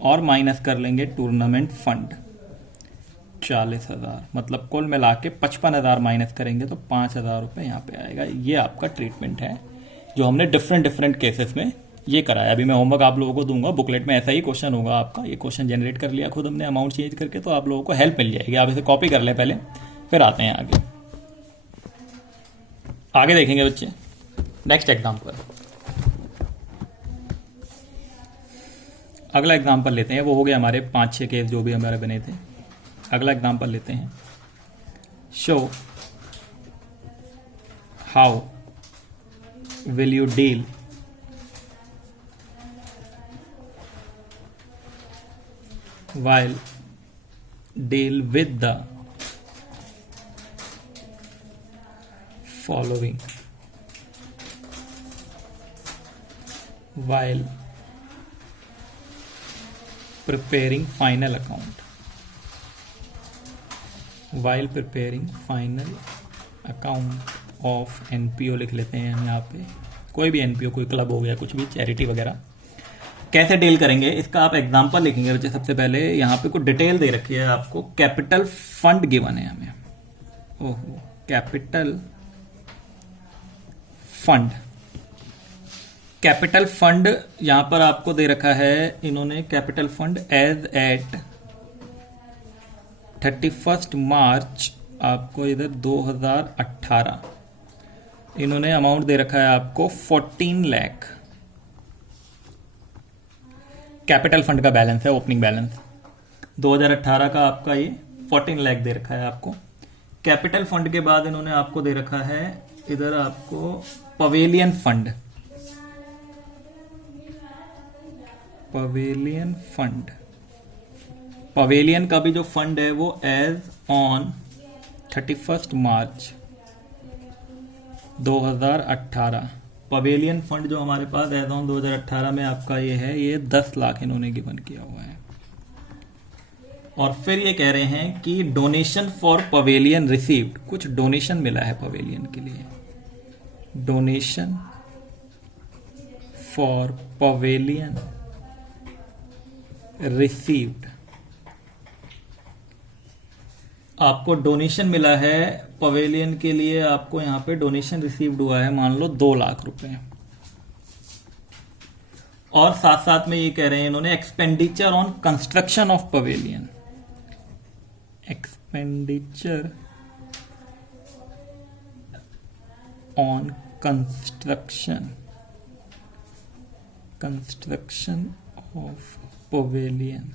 और माइनस कर लेंगे टूर्नामेंट फंड 40,000, मतलब कुल मिला के 55,000 माइनस करेंगे तो 5,000 रुपये यहाँ पे आएगा। ये आपका ट्रीटमेंट है जो हमने डिफरेंट केसेस में ये कराया। अभी मैं होमवर्क आप लोगों को दूंगा, बुकलेट में ऐसा ही क्वेश्चन होगा आपका। ये क्वेश्चन जनरेट कर लिया खुद हमने अमाउंट चेंज करके, तो आप लोगों को हेल्प मिल जाएगी। आप इसे कॉपी कर लें पहले, फिर आते हैं आगे। आगे देखेंगे बच्चे नेक्स्ट एग्जाम्पल। अगला एग्जाम्पल लेते हैं, वो हो गया हमारे 5-6 केस जो भी हमारे बने थे। अगला एग्जाम्पल लेते हैं, show how will you deal while deal with the following while preparing final account, while preparing final account of NPO लिख लेते हैं हम यहाँ पे, कोई भी NPO, कोई क्लब हो गया, कुछ भी चैरिटी वगैरह। कैसे डील करेंगे इसका आप एग्जांपल लिखेंगे बच्चे। सबसे पहले यहाँ पे कुछ डिटेल दे रखी है आपको, कैपिटल फंड गिवन है हमें। ओहो, कैपिटल फंड, कैपिटल फंड यहां पर आपको दे रखा है इन्होंने, कैपिटल फंड एज एट 31 मार्च आपको इधर 2018 इन्होंने अमाउंट दे रखा है आपको 14 लाख। कैपिटल फंड का बैलेंस है, ओपनिंग बैलेंस 2018 का आपका ये 14 लाख दे रखा है आपको। कैपिटल फंड के बाद इन्होंने आपको दे रखा है इधर आपको pavilion fund, pavilion fund, pavilion का भी जो फंड है वो as on 31 March 2018, pavilion fund जो हमारे पास एज ऑन 2018 में आपका ये है, ये 10 लाख इन्होंने गिवन किया हुआ है। और फिर ये कह रहे हैं कि डोनेशन फॉर पवेलियन रिसीव्ड, कुछ डोनेशन मिला है पवेलियन के लिए, डोनेशन फॉर पवेलियन रिसीव्ड, आपको डोनेशन मिला है पवेलियन के लिए, आपको यहां पे डोनेशन रिसीव्ड हुआ है मान लो 2 लाख रुपए। और साथ साथ में ये कह रहे हैं इन्होंने expenditure on construction of pavilion, expenditure on construction, construction of pavilion,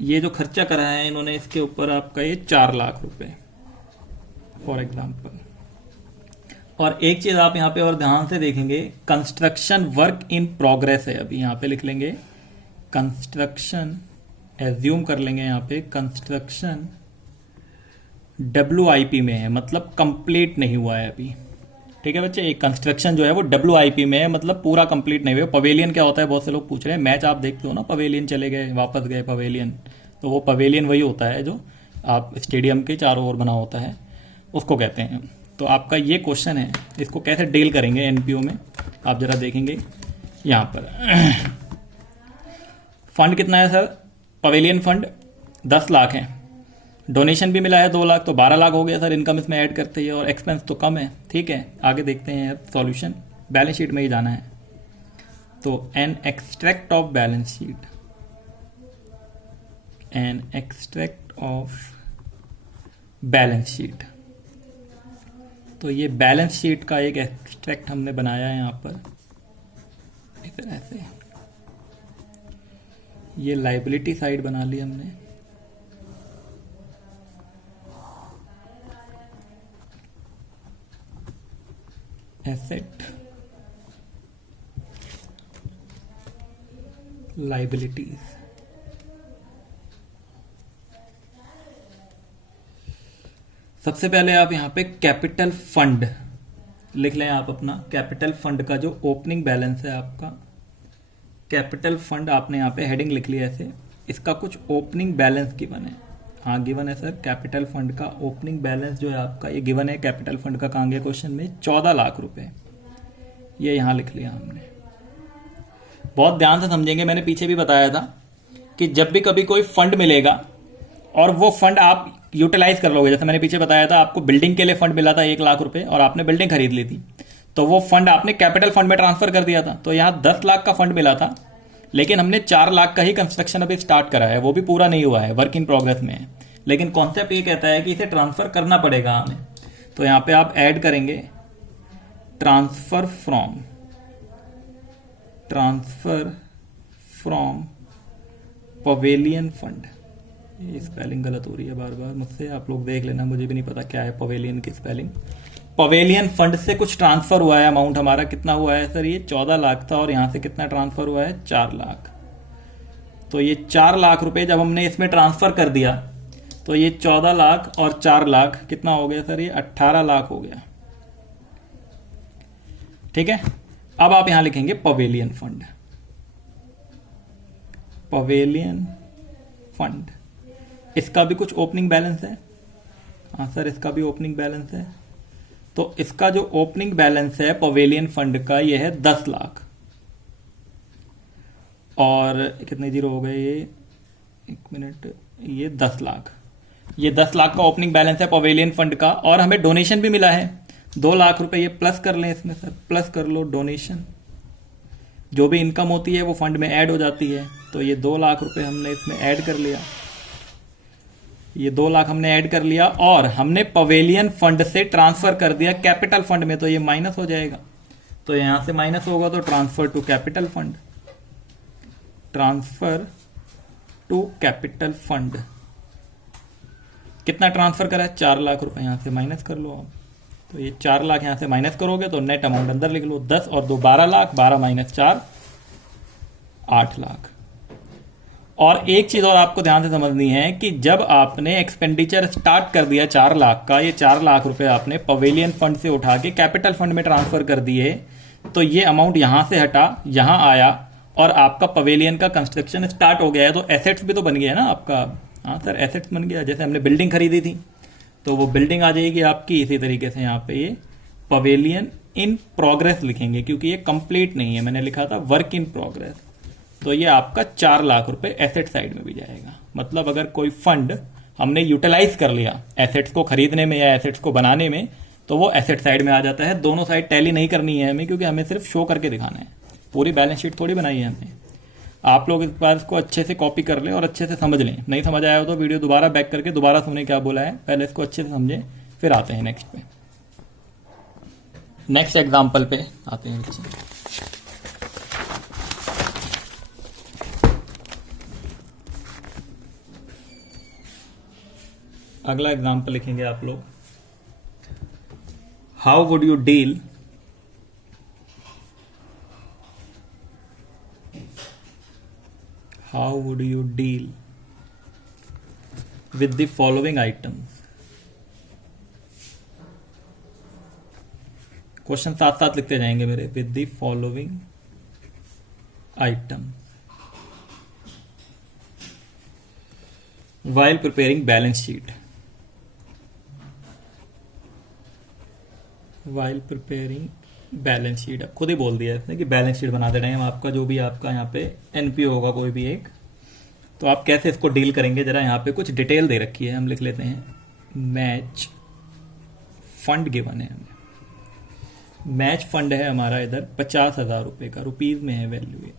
ये जो खर्चा करा है इन्होंने इसके ऊपर आपका ये 4 लाख रुपए फॉर एग्जाम्पल। और एक चीज आप यहां पे और ध्यान से देखेंगे, कंस्ट्रक्शन वर्क इन प्रोग्रेस है, अभी यहां पे लिख लेंगे कंस्ट्रक्शन, एज्यूम कर लेंगे यहां पे कंस्ट्रक्शन WIP में है, मतलब कंप्लीट नहीं हुआ है अभी। ठीक है बच्चे, एक कंस्ट्रक्शन जो है वो WIP में है, मतलब पूरा कंप्लीट नहीं हुआ। पवेलियन क्या होता है, बहुत से लोग पूछ रहे हैं, मैच आप देखते हो ना, पवेलियन चले गए वापस गए पवेलियन, तो वो पवेलियन वही होता है जो आप स्टेडियम के चारों ओर बना होता है, उसको कहते हैं। तो आपका ये क्वेश्चन है, इसको कैसे डील करेंगे NPO में, आप जरा देखेंगे यहां पर। फंड कितना है सर, पवेलियन फंड 10 लाख है, डोनेशन भी मिला है 2 लाख, तो 12 लाख हो गया सर इनकम इसमें ऐड करते ही, और एक्सपेंस तो कम है। ठीक है, आगे देखते हैं सॉल्यूशन, बैलेंस शीट में ही जाना है। तो an extract of balance sheet, an extract of balance sheet, तो ये बैलेंस शीट का एक एक्सट्रैक्ट हमने बनाया है यहां पर इस तरह से। ये लाइबिलिटी साइड बना ली हमने, एसेट लाइबिलिटीज, सबसे पहले आप यहां पे कैपिटल फंड लिख लें आप अपना। कैपिटल फंड का जो ओपनिंग बैलेंस है आपका कैपिटल फंड आपने यहाँ पे हेडिंग लिख लिया ऐसे, इसका कुछ ओपनिंग बैलेंस गिवन है। हाँ गिवन है सर, कैपिटल फंड का ओपनिंग बैलेंस जो है आपका ये गिवन है। कैपिटल फंड का कहाँ गया क्वेश्चन में, 14 लाख रुपए, ये यहाँ लिख लिया हमने। बहुत ध्यान से समझेंगे, मैंने पीछे भी बताया था कि जब भी कभी कोई फंड मिलेगा और वो फंड आप यूटिलाइज कर लोगे, जैसे मैंने पीछे बताया था आपको बिल्डिंग के लिए फंड मिला था 1 लाख रुपए और आपने बिल्डिंग खरीद ली थी, तो वो फंड आपने कैपिटल फंड में ट्रांसफर कर दिया था। तो यहाँ 10 लाख का फंड मिला था, लेकिन हमने 4 लाख का ही कंस्ट्रक्शन अभी स्टार्ट करा है, वो भी पूरा नहीं हुआ है, वर्क इन प्रोग्रेस में है। लेकिन कॉन्सेप्ट ये कहता है कि इसे ट्रांसफर करना पड़ेगा हमें। तो यहाँ पे आप ऐड करेंगे ट्रांसफर फ्रॉम पवेलियन फंड। ये स्पेलिंग गलत हो रही है बार बार मुझसे, आप लोग देख लेना, मुझे भी नहीं पता क्या है पवेलियन की स्पेलिंग। पवेलियन फंड से कुछ ट्रांसफर हुआ है, अमाउंट हमारा कितना हुआ है सर, ये 14 लाख था और यहां से कितना ट्रांसफर हुआ है, 4 लाख। तो ये 4 लाख रुपए जब हमने इसमें ट्रांसफर कर दिया तो ये 14 लाख और 4 लाख कितना हो गया सर, ये 18 लाख हो गया। ठीक है, अब आप यहां लिखेंगे पवेलियन फंड। पवेलियन फंड, इसका भी कुछ ओपनिंग बैलेंस है। हाँ सर, इसका भी ओपनिंग बैलेंस है। तो इसका जो ओपनिंग बैलेंस है पवेलियन फंड का, ये है 10 लाख। और कितने जीरो हो गए ये, 1 मिनट, ये 10 लाख। ये 10 लाख का ओपनिंग बैलेंस है पवेलियन फंड का। और हमें डोनेशन भी मिला है 2 लाख रुपए, ये प्लस कर लें इसमें सर, प्लस कर लो डोनेशन। जो भी इनकम होती है वो फंड में ऐड हो जाती है। तो ये 2 लाख रुपए हमने इसमें ऐड कर लिया, ये 2 लाख हमने ऐड कर लिया और हमने पवेलियन फंड से ट्रांसफर कर दिया कैपिटल फंड में, तो ये माइनस हो जाएगा। तो यहां से माइनस होगा तो transfer to capital fund, transfer to capital fund. कितना ट्रांसफर करा है, 4 लाख रुपए, यहां से माइनस कर लो आप। तो ये 4 लाख यहां से माइनस करोगे तो नेट अमाउंट अंदर लिख लो, 10 और 2 12 लाख, 12 माइनस 4 8 लाख। और एक चीज और आपको ध्यान से समझनी है कि जब आपने एक्सपेंडिचर स्टार्ट कर दिया 4 लाख का, ये 4 लाख रुपए आपने पवेलियन फंड से उठा के कैपिटल फंड में ट्रांसफर कर दिए, तो ये अमाउंट यहां से हटा, यहां आया और आपका पवेलियन का कंस्ट्रक्शन स्टार्ट हो गया है। तो एसेट्स भी तो बन गया है ना आपका। हाँ सर, एसेट्स बन गया। जैसे हमने बिल्डिंग खरीदी थी तो वो बिल्डिंग आ जाएगी आपकी। इसी तरीके से यहाँ पे ये पवेलियन इन प्रोग्रेस लिखेंगे, क्योंकि ये कंप्लीट नहीं है, मैंने लिखा था वर्क इन प्रोग्रेस। तो ये आपका 4 लाख रुपए एसेट साइड में भी जाएगा। मतलब अगर कोई फंड हमने यूटिलाइज कर लिया एसेट्स को खरीदने में या एसेट्स को बनाने में, तो वो एसेट साइड में आ जाता है। दोनों साइड टैली नहीं करनी है हमें, क्योंकि हमें सिर्फ शो करके दिखाना है, पूरी बैलेंस शीट थोड़ी बनाई है हमने। आप लोग इस बार इसको अच्छे से कॉपी कर लें और अच्छे से समझ लें। नहीं समझ आया हो तो वीडियो दोबारा बैक करके दोबारा सुने क्या बोला है, पहले इसको अच्छे से समझें, फिर आते हैं नेक्स्ट पे, नेक्स्ट एग्जाम्पल पे आते हैं बच्चे। अगला एग्जाम्पल लिखेंगे आप लोग, how would you deal with the following items। Question साथ साथ लिखते जाएंगे मेरे, with the following items while preparing balance sheet। while preparing balance sheet, अब खुद ही बोल दिया इसने कि बैलेंस शीट बनाते टाइम आपका जो भी आपका यहाँ पे एनपीओ होगा कोई भी एक, तो आप कैसे इसको डील करेंगे, जरा यहाँ पे कुछ डिटेल दे रखी है, हम लिख लेते हैं। मैच फंड गिवन है हमें, मैच फंड है हमारा इधर 50,000 रुपए का, रुपीज में है वैल्यू।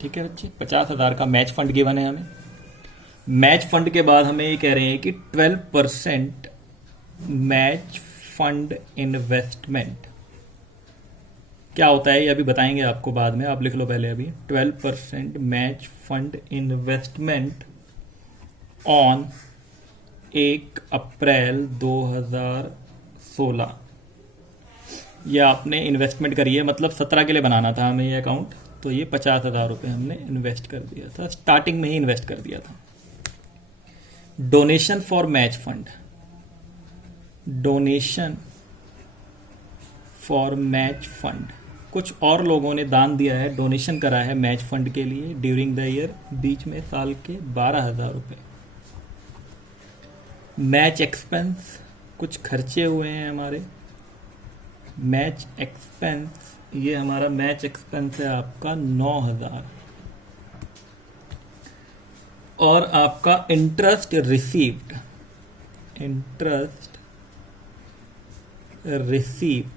ठीक है बच्चे, 50,000 का मैच फंड गिवन है हमें। मैच फंड के बाद हमें ये कह रहे हैं कि 12% मैच फंड इन्वेस्टमेंट क्या होता है, ये अभी बताएंगे आपको बाद में, आप लिख लो पहले अभी। 12% मैच फंड इन्वेस्टमेंट ऑन 1 अप्रैल 2016। ये आपने इन्वेस्टमेंट करी है, मतलब 17 के लिए बनाना था हमें ये अकाउंट, तो ये 50,000 रुपए हमने इन्वेस्ट कर दिया था, स्टार्टिंग में ही इन्वेस्ट कर दिया था। Donation for match fund, donation for match fund कुछ और लोगों ने दान दिया है, डोनेशन करा है मैच फंड के लिए ड्यूरिंग द ईयर, बीच में साल के 12,000 रुपये। मैच एक्सपेंस, कुछ खर्चे हुए हैं हमारे। मैच एक्सपेंस, ये हमारा मैच एक्सपेंस है आपका 9,000। और आपका इंटरेस्ट रिसीव्ड, इंटरेस्ट रिसीव्ड,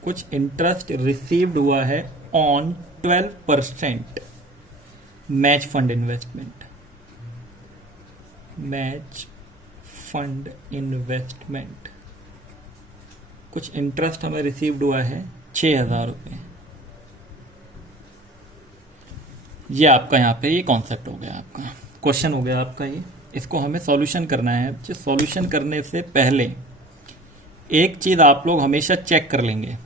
कुछ इंटरेस्ट रिसीव्ड हुआ है on 12% match fund investment, match fund investment, कुछ इंटरेस्ट हमें रिसीव्ड हुआ है 6,000 रुपये। ये आपका यहाँ पे ये कॉन्सेप्ट हो गया, आपका क्वेश्चन हो गया आपका ये। इसको हमें सॉल्यूशन करना है। सॉल्यूशन करने से पहले एक चीज़ आप लोग हमेशा चेक कर लेंगे,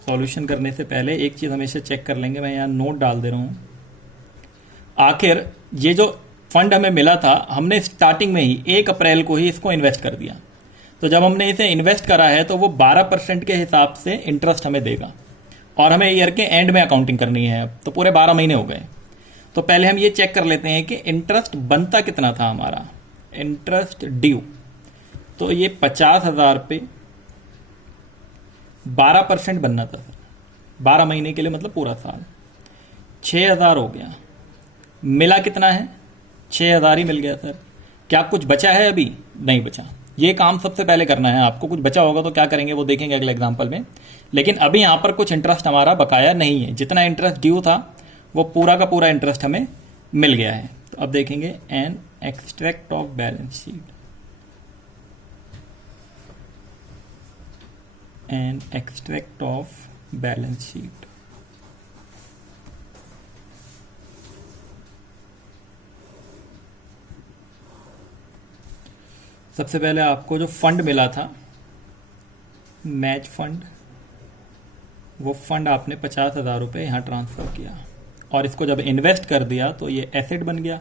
सॉल्यूशन करने से पहले एक चीज़ हमेशा चेक कर लेंगे। मैं यहाँ नोट डाल दे रहा हूँ। आखिर ये जो फंड हमें मिला था, हमने स्टार्टिंग में ही 1 अप्रैल को ही इसको इन्वेस्ट कर दिया। तो जब हमने इसे इन्वेस्ट करा है तो वो 12% के हिसाब से इंटरेस्ट हमें देगा, और हमें ईयर के एंड में अकाउंटिंग करनी है। तो पूरे 12 महीने हो गए। तो पहले हम ये चेक कर लेते हैं कि इंटरेस्ट बनता कितना था हमारा, इंटरेस्ट ड्यू। तो ये 50,000 पे 12% बनना था सर, 12 महीने के लिए, मतलब पूरा साल। 6,000 हो गया। मिला कितना है? 6,000 ही मिल गया सर। क्या कुछ बचा है? अभी नहीं बचा। ये काम सबसे पहले करना है आपको। कुछ बचा होगा तो क्या करेंगे वो देखेंगे अगले एग्जाम्पल में। लेकिन अभी यहाँ पर कुछ इंटरेस्ट हमारा बकाया नहीं है। जितना इंटरेस्ट ड्यू था वो पूरा का पूरा इंटरेस्ट हमें मिल गया है। तो अब देखेंगे an extract of balance sheet, an extract of balance sheet. सबसे पहले आपको जो फंड मिला था मैच फंड, वो फंड आपने 50,000 रुपये यहाँ ट्रांसफ़र किया, और इसको जब इन्वेस्ट कर दिया तो ये एसेट बन गया।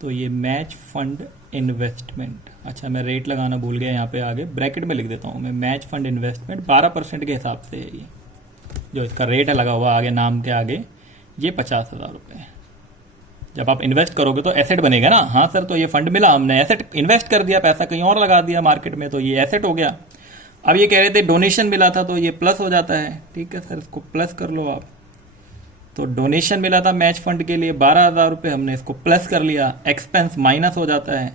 तो ये मैच फंड इन्वेस्टमेंट, अच्छा मैं रेट लगाना भूल गया, यहाँ पे आगे ब्रैकेट में लिख देता हूँ मैं। मैच फंड इन्वेस्टमेंट 12% के हिसाब से है ये, जो इसका रेट है लगा हुआ आगे नाम के आगे, ये 50,000 रुपये। जब आप इन्वेस्ट करोगे तो एसेट बनेगा ना। हाँ सर, तो ये फंड मिला, हमने एसेट इन्वेस्ट कर दिया, पैसा कहीं और लगा दिया मार्केट में, तो ये एसेट हो गया। अब ये कह रहे थे डोनेशन मिला था तो ये प्लस हो जाता है। ठीक है सर, इसको प्लस कर लो आप। तो डोनेशन मिला था मैच फंड के लिए 12,000 रुपये, हमने इसको प्लस कर लिया। एक्सपेंस माइनस हो जाता है।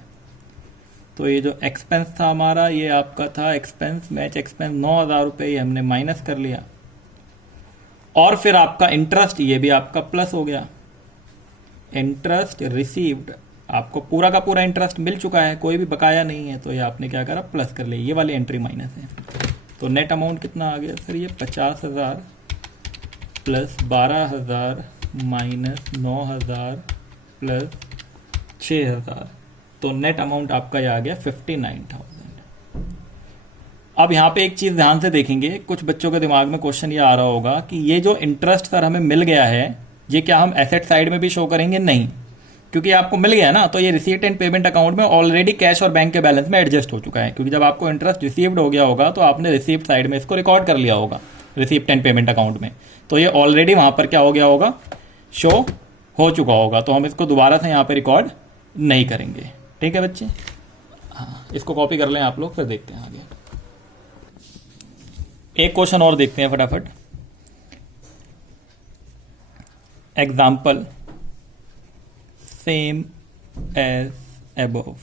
तो ये जो एक्सपेंस था हमारा, ये आपका था एक्सपेंस, मैच एक्सपेंस 9,000 रुपये, ये हमने माइनस कर लिया। और फिर आपका इंटरेस्ट, ये भी आपका प्लस हो गया। इंटरेस्ट रिसीव्ड, आपको पूरा का पूरा इंटरेस्ट मिल चुका है, कोई भी बकाया नहीं है, तो ये आपने क्या करा, प्लस कर लिया। ये वाली एंट्री माइनस है। तो नेट अमाउंट कितना आ गया सर? ये 50,000 प्लस 12,000 माइनस 9,000 प्लस 6,000। तो नेट अमाउंट आपका ये आ गया 59,000। अब यहाँ पे एक चीज़ ध्यान से देखेंगे, कुछ बच्चों के दिमाग में क्वेश्चन ये आ रहा होगा कि ये जो इंटरेस्ट सर हमें मिल गया है, ये क्या हम एसेट साइड में भी शो करेंगे? नहीं, क्योंकि आपको मिल गया ना, तो ये रिसीट एंड पेमेंट अकाउंट में ऑलरेडी कैश और बैंक के बैलेंस में एडजस्ट हो चुका है। क्योंकि जब आपको इंटरेस्ट रिसीव्ड हो गया होगा तो आपने रिसीप्ट साइड में इसको रिकॉर्ड कर लिया होगा, रिसीप्ट एंड पेमेंट अकाउंट में। तो ये ऑलरेडी वहां पर क्या हो गया होगा, शो हो चुका होगा। तो हम इसको दोबारा से यहाँ पे रिकॉर्ड नहीं करेंगे। ठीक है बच्चे? हाँ, इसको कॉपी कर लें आप लोग, फिर देखते हैं आगे। एक क्वेश्चन और देखते हैं फटाफट। एग्जाम्पल सेम एज अबव,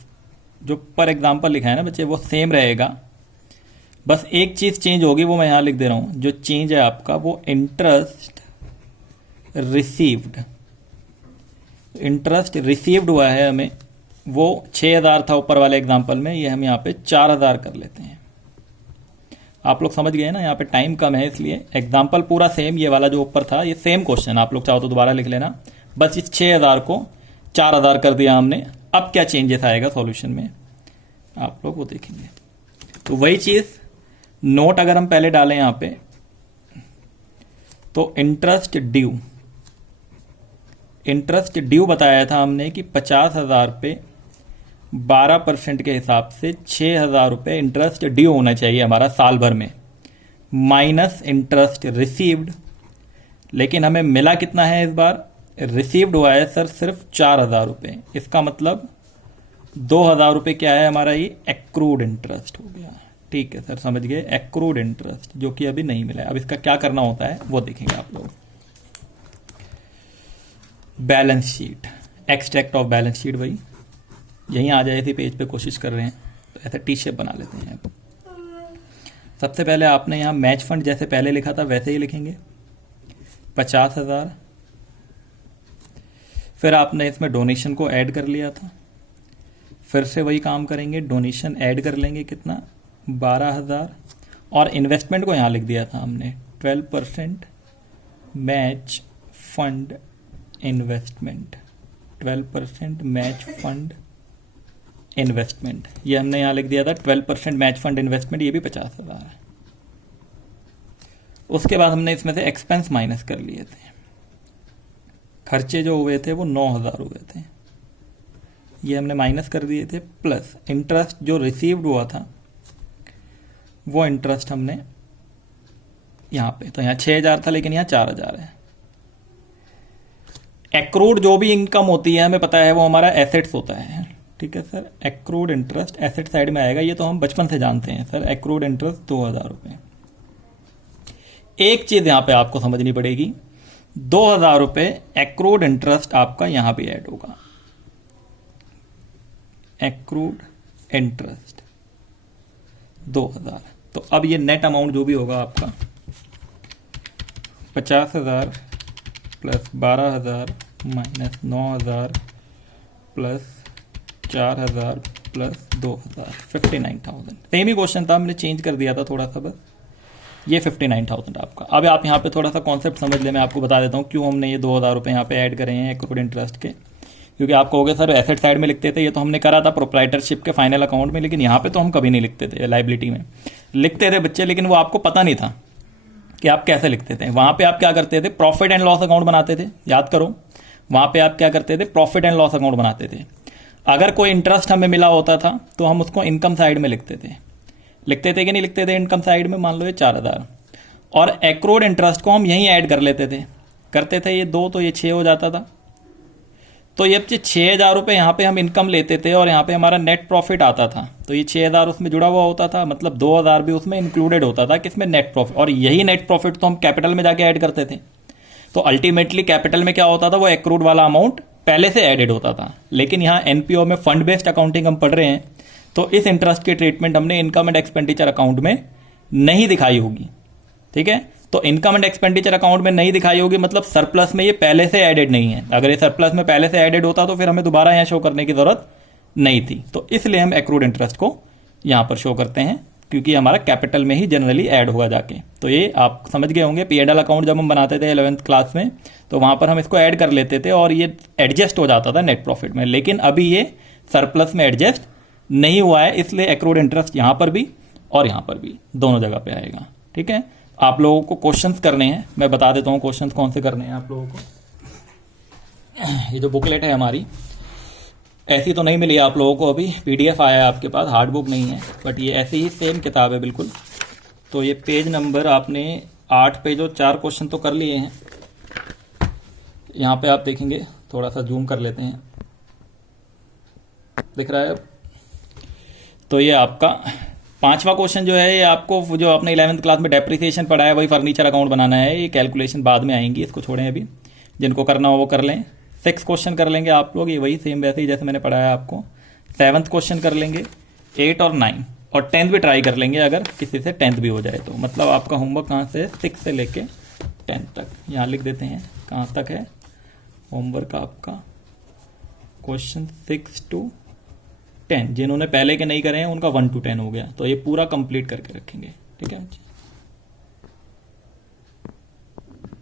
जो पर एग्जाम्पल लिखा है ना बच्चे वो सेम रहेगा, बस एक चीज चेंज होगी, वो मैं यहां लिख दे रहा हूं। जो चेंज है आपका वो इंटरेस्ट रिसीव्ड, इंटरेस्ट रिसीव्ड हुआ है हमें, वो 6,000 था ऊपर वाले एग्जाम्पल में, ये हम यहाँ पे 4,000 कर लेते हैं। आप लोग समझ गए ना, यहाँ पे टाइम कम है इसलिए एग्जाम्पल पूरा सेम, ये वाला जो ऊपर था ये सेम क्वेश्चन, आप लोग चाहो तो दोबारा लिख लेना। बस इस 6,000 को 4,000 कर दिया हमने। अब क्या चेंजेस आएगा सॉल्यूशन में आप लोग वो देखेंगे। तो वही चीज नोट अगर हम पहले डालें यहाँ पे, तो इंटरेस्ट ड्यू, इंटरेस्ट ड्यू बताया था हमने कि 50,000 पे 12% के हिसाब से 6,000 रुपये इंटरेस्ट ड्यू होना चाहिए हमारा साल भर में। Minus interest received. लेकिन हमें मिला कितना है इस बार, रिसीव्ड हुआ है सर सिर्फ 4,000 रुपये। इसका मतलब 2,000 रुपये क्या है हमारा, ये एक्रूड इंटरेस्ट हो गया। ठीक है सर, समझ गए, एक्रूड इंटरेस्ट जो कि अभी नहीं मिला है। अब इसका क्या करना होता है वो देखेंगे आप लोग। Balance sheet, extract of balance sheet, भाई यहीं आ जाए, इसी पेज पे कोशिश कर रहे हैं तो ऐसा टी शेप बना लेते हैं। सबसे पहले आपने यहाँ मैच फंड जैसे पहले लिखा था वैसे ही लिखेंगे, 50,000। फिर आपने इसमें डोनेशन को ऐड कर लिया था, फिर से वही काम करेंगे, डोनेशन ऐड कर लेंगे कितना, 12,000। और इन्वेस्टमेंट को यहाँ लिख दिया था हमने 12% match fund investment, 12% match fund investment, ये हमने यहाँ लिख दिया था 12% मैच फंड इन्वेस्टमेंट, ये भी 50,000 है। उसके बाद हमने इसमें से एक्सपेंस माइनस कर लिए थे, खर्चे जो हुए थे वो 9,000 हुए थे, ये हमने माइनस कर दिए थे। प्लस इंटरेस्ट जो रिसीव्ड हुआ था वो इंटरेस्ट हमने यहाँ पे, तो यहाँ 6,000 था लेकिन यहाँ 4,000 है। एक्रूड जो भी इनकम होती है हमें पता है वो हमारा एसेट्स होता है। ठीक है sir, accrued interest asset side में आएगा, ये तो हम बचपन से जानते हैं सर। एक्रूड इंटरेस्ट 2,000 रुपये। एक चीज यहां पे आपको समझनी पड़ेगी, 2,000 रुपये एक्रूड इंटरेस्ट आपका यहां भी ऐड होगा, एक्रूड इंटरेस्ट 2,000। तो अब ये नेट अमाउंट जो भी होगा आपका 50,000 plus 12,000 minus 9,000 plus 4,000 plus 2,000, 59,000। Same ही क्वेश्चन था, हमने चेंज कर दिया था थोड़ा सा बस। ये 59,000 आपका। अब आप यहाँ पे थोड़ा सा कॉन्सेप्ट समझ ले, मैं आपको बता देता हूँ क्यों हमने ये 2,000 रुपये यहाँ पे ऐड करे हैं एक्रूड इंटरेस्ट के। क्योंकि आप कहोगे सर एसेट साइड में लिखते थे, ये तो हमने करा था प्रोप्राइटरशिप के फाइनल अकाउंट में, लेकिन यहाँ पे तो हम कभी नहीं लिखते थे, लाइबिलिटी में लिखते थे बच्चे, लेकिन वो आपको पता नहीं था कि आप कैसे लिखते थे। वहाँ पे आप क्या करते थे, प्रॉफिट एंड लॉस अकाउंट बनाते थे, याद करो। वहाँ पे आप क्या करते थे, प्रॉफिट एंड लॉस अकाउंट बनाते थे। अगर कोई इंटरेस्ट हमें मिला होता था तो हम उसको इनकम साइड में लिखते थे कि नहीं लिखते थे इनकम साइड में। मान लो ये 4,000 और एक्रूड इंटरेस्ट को हम यहीं ऐड कर लेते थे, करते थे ये 2 तो ये 6 हो जाता था। तो ये 6,000 रुपये यहाँ पे हम इनकम लेते थे और यहाँ पे हमारा नेट प्रॉफिट आता था, तो ये 6,000 उसमें जुड़ा हुआ होता था, मतलब 2,000 भी उसमें इंक्लूडेड होता था किसमें, नेट प्रॉफिट। और यही नेट प्रॉफिट तो हम कैपिटल में जाके ऐड करते थे। तो अल्टीमेटली कैपिटल में क्या होता था, वो एक्रूड वाला अमाउंट पहले से एडेड होता था। लेकिन यहाँ एनपीओ में फंड बेस्ड अकाउंटिंग हम पढ़ रहे हैं, तो इस इंटरेस्ट की ट्रीटमेंट हमने इनकम एंड एक्सपेंडिचर अकाउंट में नहीं दिखाई होगी। ठीक है, तो इनकम एंड एक्सपेंडिचर अकाउंट में नहीं दिखाई होगी, मतलब सरप्लस में ये पहले से एडेड नहीं है। अगर ये सरप्लस में पहले से एडेड होता तो फिर हमें दोबारा यहाँ शो करने की जरूरत नहीं थी। तो इसलिए हम एक्रूड इंटरेस्ट को यहाँ पर शो करते हैं, क्योंकि हमारा कैपिटल में ही जनरली ऐड होगा जाके। तो ये आप समझ गए होंगे, P&L अकाउंट जब हम बनाते थे 11th क्लास में, तो वहां पर हम इसको ऐड कर लेते थे और ये एडजस्ट हो जाता था नेट प्रॉफिट में। लेकिन अभी ये सरप्लस में एडजस्ट नहीं हुआ है, इसलिए एक्रूड इंटरेस्ट यहां पर भी और यहां पर भी दोनों जगह पे आएगा। ठीक है, आप लोगों को क्वेश्चंस करने हैं, मैं बता देता हूँ क्वेश्चंस कौन से करने हैं आप लोगों को। ये जो बुकलेट है हमारी, ऐसी तो नहीं मिली आप लोगों को, अभी PDF आया है आपके पास, हार्ड बुक नहीं है, बट ये ऐसी ही सेम किताब है बिल्कुल। तो ये पेज नंबर आपने 8 पे जो 4 क्वेश्चन तो कर लिए हैं, यहाँ पे आप देखेंगे, थोड़ा सा जूम कर लेते हैं, दिख रहा है अब। तो ये आपका 5वां क्वेश्चन जो है, ये आपको जो आपने 11th क्लास में डेप्रिसिएशन पढ़ा है वही फर्नीचर अकाउंट बनाना है। ये कैलकुलेशन बाद में आएंगी, इसको छोड़ें अभी, जिनको करना हो वो कर लें। 6 क्वेश्चन कर लेंगे आप लोग, ये वही सेम वैसे ही जैसे मैंने पढ़ाया आपको। 7th क्वेश्चन कर लेंगे, 8 और 9, और 10th भी ट्राई कर लेंगे अगर किसी से 10th भी हो जाए तो। मतलब आपका होमवर्क कहाँ से, 6 से लेके 10 तक, यहाँ लिख देते हैं कहाँ तक है होमवर्क आपका। क्वेश्चन 6 to 10, जिन्होंने पहले के नहीं करे हैं उनका 1 to 10 हो गया, तो ये पूरा कंप्लीट करके रखेंगे। ठीक है।